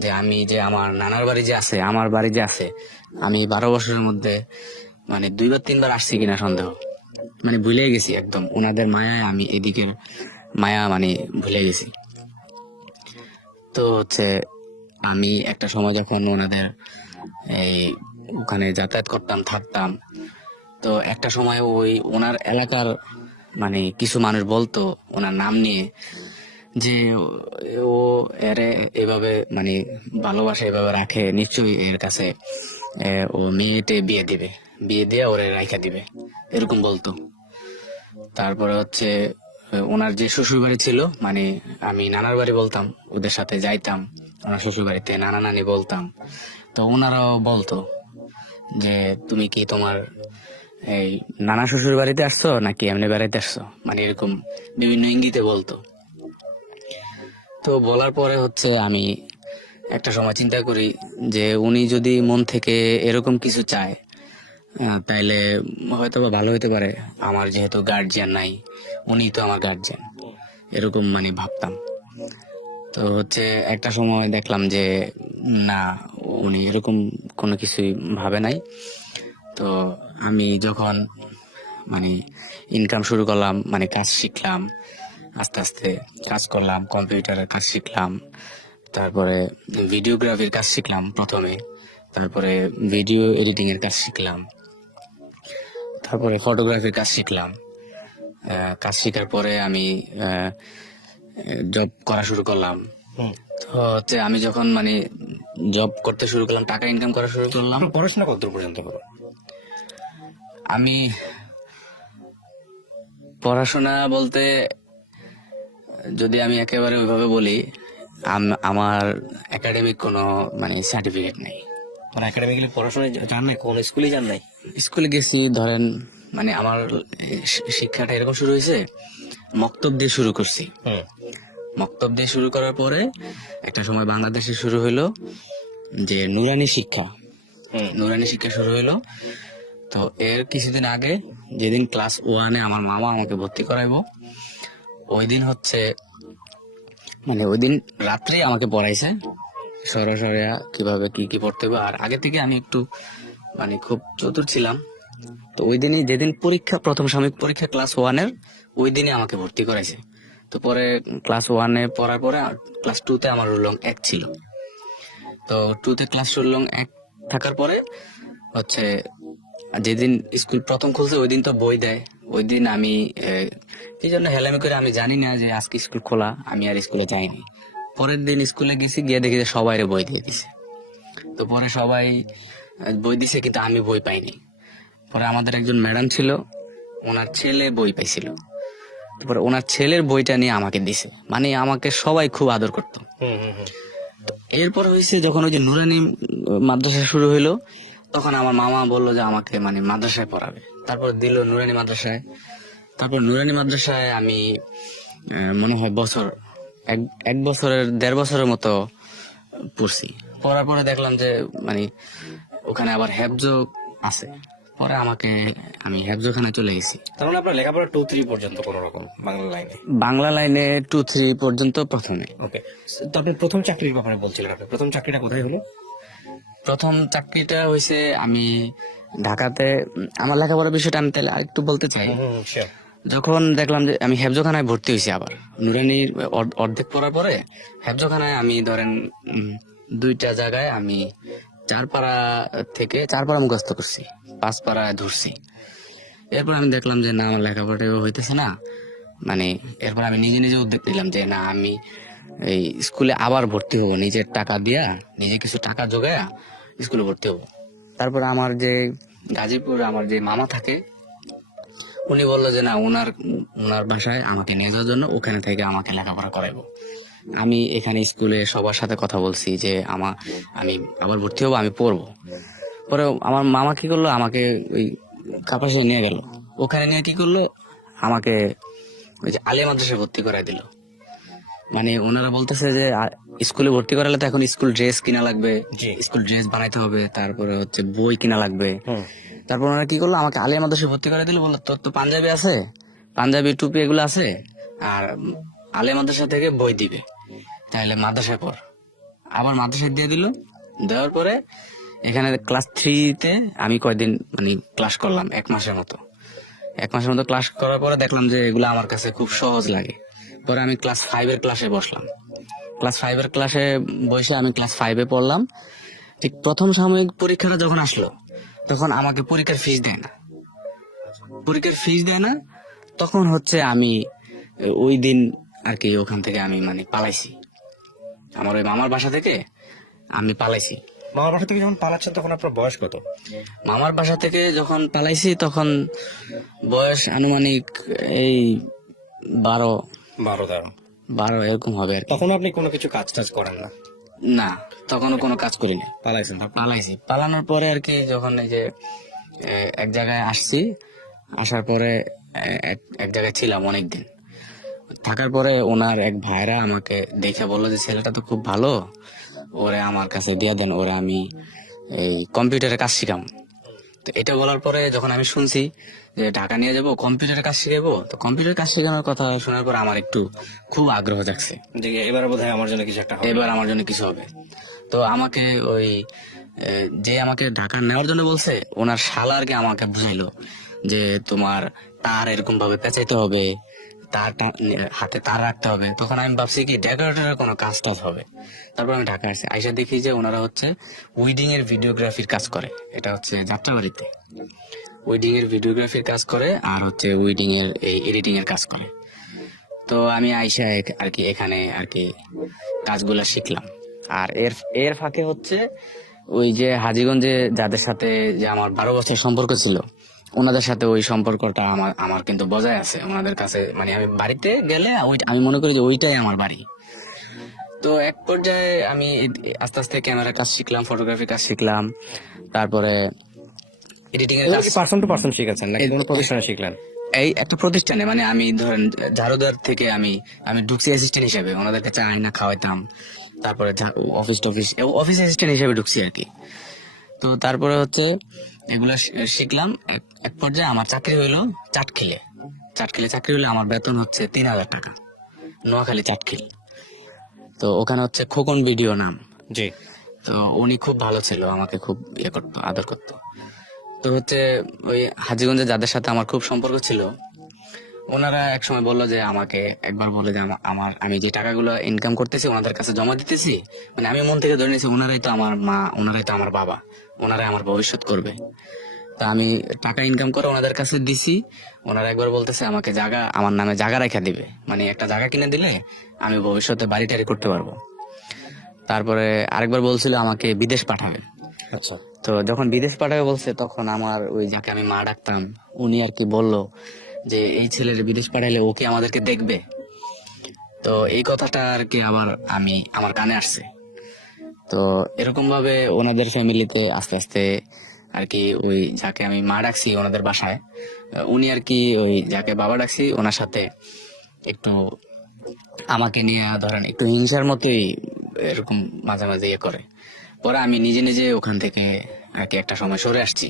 যে আমি যে আমার নানার বাড়ি যে আছে, আমার বাড়ি যে আছে, আমি 12 বছরের মধ্যে মানে 2-3 বার আসছি কিনা সন্দেহ, মানে ভুলে গেছি একদম। ওনাদের মায়ায় আমি এদিকের মায়া মানে ভুলে গেছি। তো হচ্ছে আমি একটা সময় যখন ওনাদের এই ওখানে যাতায়াত করতাম, থাকতাম, তো একটা সময় ওই ওনার এলাকার মানে কিছু মানুষ বলতো ওনার নাম নিয়ে যে ও এরে এভাবে মানে ভালোবাসা এভাবে রাখে, নিশ্চয়ই এর কাছে ও মেয়েটে বিয়ে দিবে, বিয়ে দিয়ে ওরে রাইখা দিবে, এরকম বলতো। তারপরে হচ্ছে ওনার যে শ্বশুর বাড়ি ছিল, মানে আমি নানার বাড়ি বলতাম, ওদের সাথে যাইতাম ওনার শ্বশুর বাড়িতে, নানা নানি বলতাম। তো ওনারাও বলতো যে তুমি কি তোমার এই নানা শ্বশুর বাড়িতে আসছো নাকি এমনি বেড়াইতে আসছো, মানে এরকম বিভিন্ন ইঙ্গিতে বলতো। তো বলার পরে হচ্ছে আমি একটা সময় চিন্তা করি যে উনি যদি মন থেকে এরকম কিছু চায়, তাইলে হয়তো বা ভালো হইতে পারে। আমার যেহেতু গার্জিয়ান নাই, উনি তো আমার গার্জিয়ান, এরকম মানে ভাবতাম। তো হচ্ছে একটা সময় দেখলাম যে না, উনি এরকম কোনো কিছুই ভাবে নাই। তো আমি যখন মানে ইনকাম শুরু করলাম, মানে কাজ শিখলাম, আস্তে আস্তে কাজ করলাম, কম্পিউটারের কাজ শিখলাম, তারপরে ভিডিওগ্রাফির কাজ শিখলাম প্রথমে, তারপরে ভিডিও এডিটিং এর কাজ শিখলাম, তারপরে ফটোগ্রাফির কাজ শিখলাম। কাজ শেখার পরে আমি জব করা শুরু করলাম। তো হচ্ছে আমি যখন মানে জব করতে শুরু করলাম, টাকা ইনকাম করা শুরু করলাম। পড়াশোনা কতদূর পর্যন্ত করো? আমি পড়াশোনা বলতে যদি আমি একেবারে ওইভাবে বলি, আমার একাডেমিক কোনো মানে সার্টিফিকেট নেই। মানে একাডেমিক্যালি পড়াশোনায় যান নাই, কোন স্কুলে যান নাই? স্কুলে গেছি, ধরেন মানে আমার শিক্ষাটা এরকম শুরু হয়েছে, মক্তব দিয়ে শুরু করছি। মক্তব দিয়ে শুরু করার পরে একটা সময় বাংলাদেশে শুরু হইলো যে নুরানি শিক্ষা, নুরানি শিক্ষা শুরু হইলো। তো এর কিছুদিন আগে যেদিন ক্লাস 1-এ আমার মামা আমাকে ভর্তি করাইবো, ওই দিন হচ্ছে মানে ওই দিন রাত্রে আমাকে পড়াইছে সরাসরি কিভাবে কি কি পড়তে হবে। আর আগে থেকে আমি একটু মানে খুব চতুর ছিলাম। তো ওই দিনই যেদিন পরীক্ষা, প্রথম সাময়িক পরীক্ষা ক্লাস 1-এর, ওই দিনই আমাকে ভর্তি করাইছে। তো পরে ক্লাস 1-এ পড়ার পরে ক্লাস 2-তে আমার রোল নং 1 ছিল। তো 2-তে ক্লাস রোল নং 1 থাকার পরে হচ্ছে যেদিন স্কুল প্রথম খুলছে ওই দিন তো বই দেয়। ওই দিন আমি এই জন্য হেলামি করে আমি জানি না যে আজকে স্কুল খোলা, আমি আর স্কুলে যাইনি। পরের দিন স্কুলে গেছি, গিয়ে দেখি যে সবাই বই দিয়ে দিছে। তো পরে সবাই বই দিছে কিন্তু আমি বই পাইনি। পরে আমাদের একজন ম্যাডাম ছিল, ওনার ছেলে বই পাইছিল। তারপরে ওনার ছেলের বইটা নিয়ে আমাকে দিছে, মানে আমাকে সবাই খুব আদর করতো। তো এরপর হয়েছে যখন ওই যে নুরানি মাদ্রাসা শুরু হইলো, তখন আমার মামা বললো যে আমাকে মানে মাদ্রাসায় পড়াবে। তারপর দিল নুরানি মাদ্রাসায়। তারপর নুরানি মাদ্রাসায় আমি মনে হয় এক বছরের 1.5 বছরের মতো পড়ছি। পড়ার পরে দেখলাম যে মানে ওখানে আবার হেফজ আছে। পরে আমি হেফজখানে চলে গেছি। তার মানে আপনার লেখাপড়া 2-3 পর্যন্ত কোনো রকম বাংলা লাইনে? বাংলা লাইনে 2-3 পর্যন্ত প্রথমে। ওকে। তো আপনি প্রথম চাকরির ব্যাপারে বলছিলেন, আপনি প্রথম চাকরিটা কোথায় হলো? প্রথম চাকরিটা হয়েছে আমি ঢাকাতে। আমার লেখাপড়ার বিষয়টা আমি তাহলে আরেকটু বলতে চাই। যখন দেখলাম যে আমি হেফজখানায় ভর্তি হয়েছি, আবার নুরানির অর্ধেক পড়ার পরে হেফজখানায় আমি ধরেন 2টা জায়গায় আমি 4 পারা থেকে 4 পারা মুখস্থ করছি, 5 পারা ধরছি। এরপর আমি দেখলাম যে না, আমার লেখাপড়াও হইতেছে না, মানে এরপর আমি নিজে নিজে উদ্যোগ নিলাম যে না, আমি এই স্কুলে আবার ভর্তি হবো, নিজের টাকা দিয়া, নিজে কিছু টাকা জোগায়া স্কুলে ভর্তি হবো। তারপর আমার যে গাজীপুর আমার যে মামা থাকে, উনি বললো যে না, ওনার ওনার বাসায় আমাকে নিয়ে যাওয়ার জন্য, ওখানে থেকে আমাকে লেখাপড়া করাইবো। আমি এখানে স্কুলে সবার সাথে কথা বলছি যে আমি আবার ভর্তি হবো, আমি পড়বো। পরে আমার মামা কি করলো, আমাকে ওই কাপাসে নিয়ে গেল। ওখানে নিয়ে কি করলো, আমাকে ওই যে আলিয়া মাদ্রাসায় ভর্তি করাই দিল। মানে ওনারা বলতেছে যে স্কুলে ভর্তি করালে তো এখন স্কুল ড্রেস কিনা লাগবে, স্কুল ড্রেস বানাইতে হবে, তারপরে হচ্ছে বই কিনা লাগবে। তারপর ওনারা কি করলো, আমাকে আলিয়া মাদ্রাসায় ভর্তি করে দিল। বললো তোর তো পাঞ্জাবি আছে, পাঞ্জাবি টুপি এগুলো আছে, আর আলিয়া মাদ্রাসা থেকে বই দিবে, তাহলে মাদ্রাসায় পড়। আবার মাদ্রাসায় দিয়ে দিল। দেওয়ার পরে এখানে ক্লাস 3-তে আমি কয়দিন মানে ক্লাস করলাম, 1 মাসের মতো। 1 মাসের মতো ক্লাস করার পরে দেখলাম যে এগুলো আমার কাছে খুব সহজ লাগে। পরে আমি ক্লাস 5-এর ক্লাসে বসলাম। ক্লাস 5-এর ক্লাসে বসে আমি ক্লাস 5-এ পড়লাম। ঠিক প্রথম সাময়িক পরীক্ষাটা যখন আসলো, তখন আমাকে পরীক্ষার ফিস দেয় না। তখন হচ্ছে আমি ওই দিন আর কি ওখান থেকে আমি মানে পালাইছি, আমার ওই মামার বাসা থেকে আমি পালাইছি। মামার বাসা থেকে যখন পালাচ্ছেন তখন আপনার বয়স কত? মামার বাসা থেকে যখন পালাইছি তখন বয়স আনুমানিক এই 12 এরকম হবে আর কি। তখন আপনি কোনো কিছু কাজ টাজ করেন না? না, তখনও কোনো কাজ করিনি, পালাইছেন? পালাইছি। পালানোর পরে আর কি যখন এই যে এক জায়গায় আসছি, আসার পরে এক জায়গায় ছিলাম অনেকদিন। থাকার পরে ওনার এক ভাইরা আমাকে দেখে বললো যে ছেলেটা তো খুব ভালো, ওরে আমার কাছে দিয়ে দেন, ওরে আমি এই কম্পিউটারের কাজ শিখাম। তো এটা বলার পরে যখন আমি শুনছি যে ঢাকা নিয়ে যাব, কম্পিউটারের কাজ শিখাবো, তো কম্পিউটার কাজ শেখানোর কথা শোনার পর আমার একটু খুব আগ্রহ জাগছে যে এবারে বোধহয় আমার জন্য কিছু একটা হবে। এবার আমার জন্য কিছু হবে। তো আমাকে ওই যে আমাকে ঢাকা নেওয়ার জন্য বলছে, ওনার শালা আর কি আমাকে বুঝাইলো যে তোমার তার এরকম ভাবে পেঁচাইতে হবে, হাতে তার রাখতে হবে। তখন আমি ভাবছি কি ডেকোরেটরের কোনো কাজ টাজ হবে। তারপর আমি ঢাকা আসছি, আইসা দেখি যে ওনারা হচ্ছে উইডিং এর ভিডিওগ্রাফির কাজ করে। এটা হচ্ছে যাত্রাবাড়িতে উইডিং এর ভিডিওগ্রাফির কাজ করে, আর হচ্ছে উইডিং এর এই এডিটিং এর কাজ করে। তো আমি আইসা আর কি এখানে আর কি কাজগুলা শিখলাম। আর এর ফাঁকে হচ্ছে ওই যে হাজীগঞ্জে যাদের সাথে যে আমার 12 বছর সম্পর্ক ছিল, ওনাদের সাথে ওই সম্পর্কটা আমার কিন্তু বজায় আছে ওনাদের কাছে। মানে আমি বাড়িতে গেলে আমি মনে করি যে ওইটাই আমার বাড়ি। তো এক পর্যায়ে আমি আস্তে আস্তে ক্যামেরা কাজ শিখলাম, ফটোগ্রাফি কাজ শিখলাম, তারপরে এডিটিং এর কাজ। পার্সন টু পার্সন শিখেছেন নাকি কোনো প্রতিষ্ঠানে শিখলেন? এই একটা প্রতিষ্ঠানে, মানে আমি ধরেন ঝাড়ুদার থেকে আমি ঢুকছি অ্যাসিস্ট্যান্ট হিসেবে, ওনাদেরকে চা আইনা খাওয়াইতাম। তারপরে অফিস অ্যাসিস্ট্যান্ট হিসেবে ঢুকছি আর কি। তো তারপরে হচ্ছে এগুলা শিখলাম। এক পর্যায়ে আমার চাকরি হইলো চাটখিলে চাকরি হলে আমার বেতন হচ্ছে 3000 টাকা, নোয়াখালী চাটখিল। তো ওখানে হচ্ছে খোকন ভিডিও নাম। জি। তো উনি খুব ভালো ছিল, আমাকে খুব ইয়ে করতো, আদর করতো। তো হচ্ছে ওই হাজীগঞ্জে যাদের সাথে আমার খুব সম্পর্ক ছিল, ওনারা এক সময় বললো যে আমাকে একবার বলে যে আমি যে টাকাগুলো ইনকাম করতেছি ওনাদের কাছে জমা দিতেছি, মানে আমি মন থেকে ধরে নিয়েছি ওনারাই তো আমার মা, ওনারাই তো আমার বাবা, ওনারাই আমার ভবিষ্যৎ করবে। তা আমি টাকা ইনকাম করে ওনাদের কাছে দিছি। ওনারা একবার বলতেছে আমাকে আমার নামে জায়গা রেখা দিবে, মানে একটা জায়গা কিনে দিলে আমি ভবিষ্যতে বাড়ি টাড়ি করতে পারবো। তারপরে আরেকবার বলছিল আমাকে বিদেশ পাঠাবে। আচ্ছা। তো যখন বিদেশ পাঠাবে বলছে, তখন আমার ওই যাকে আমি মা ডাকতাম উনি আর কি বললো যে এই ছেলের বিদেশ পাঠাইলে ওকে আমাদেরকে দেখবে। তো এই কথাটা আর কি আবার আমার কানে আসছে। তো এরকম ভাবে ওনাদের ফ্যামিলিতে আস্তে আস্তে আর কি ওই যাকে আমি মা ডাকছি ওনাদের বাসায়, উনি আর কি ওই যাকে বাবা ডাকছি ওনার সাথে একটু আমাকে নিয়ে ধরেন একটু হিংসার মতোই এরকম মাঝে মাঝে ইয়ে করে। পরে আমি নিজে নিজে ওখান থেকে আর কি একটা সময় সরে আসছি।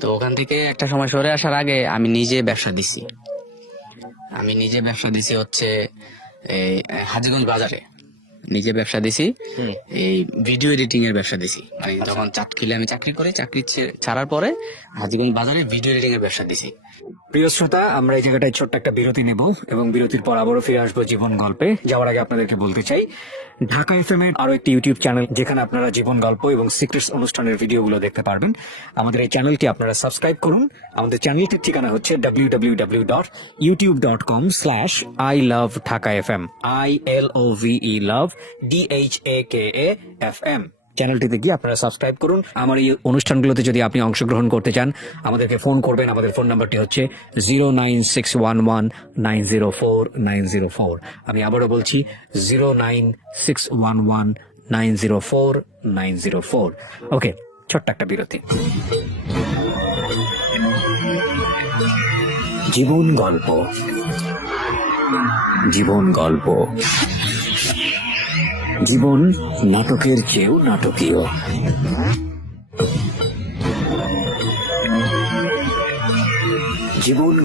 তো ওখান থেকে একটা সময় সরে আসার আগে আমি নিজে ব্যবসা দিছি হচ্ছে এই হাজীগঞ্জ বাজারে নিজে ব্যবসা দিছি, এই ভিডিও এডিটিং এর ব্যবসা দিছি। মানে যখন চাটখিলে আমি চাকরি করি, চাকরি ছাড়ার পরে হাজীগঞ্জ বাজারে ভিডিও এডিটিং এর ব্যবসা দিছি। প্রিয় শ্রোতা, আমরা এই জায়গাটায় ছোট্ট একটা বিরতি নেব এবং বিরতির পর আবারও ফিরে আসবো জীবন গল্পে। যাওয়ার আগে আপনাদেরকে বলতে চাই, ঢাকা এফএম এর আরো একটি ইউটিউব চ্যানেল যেখানে আপনারা জীবন গল্প এবং সিক্রেটস অনুষ্ঠানের ভিডিওগুলো দেখতে পারবেন। আমাদের এই চ্যানেলটি আপনারা সাবস্ক্রাইব করুন। আমাদের চ্যানেলটির ঠিকানা হচ্ছে www.youtube.com/iloveDhakaFM ILOVE love DHAKAFM। চ্যানেলটিতে গিয়ে আপনারা সাবস্ক্রাইব করুন। আমার এই অনুষ্ঠানগুলোতে যদি আপনি অংশগ্রহণ করতে চান, আমাদেরকে ফোন করবেন। আমাদের ফোন নাম্বারটি হচ্ছে 09611904904। আমি আবারও বলছি 09611904904। ওকে, ছোট্ট একটা বিরতি। জীবন গল্প, জীবন গল্প, জীবন নাটকের চেয়েও নাটকীয়। জীবন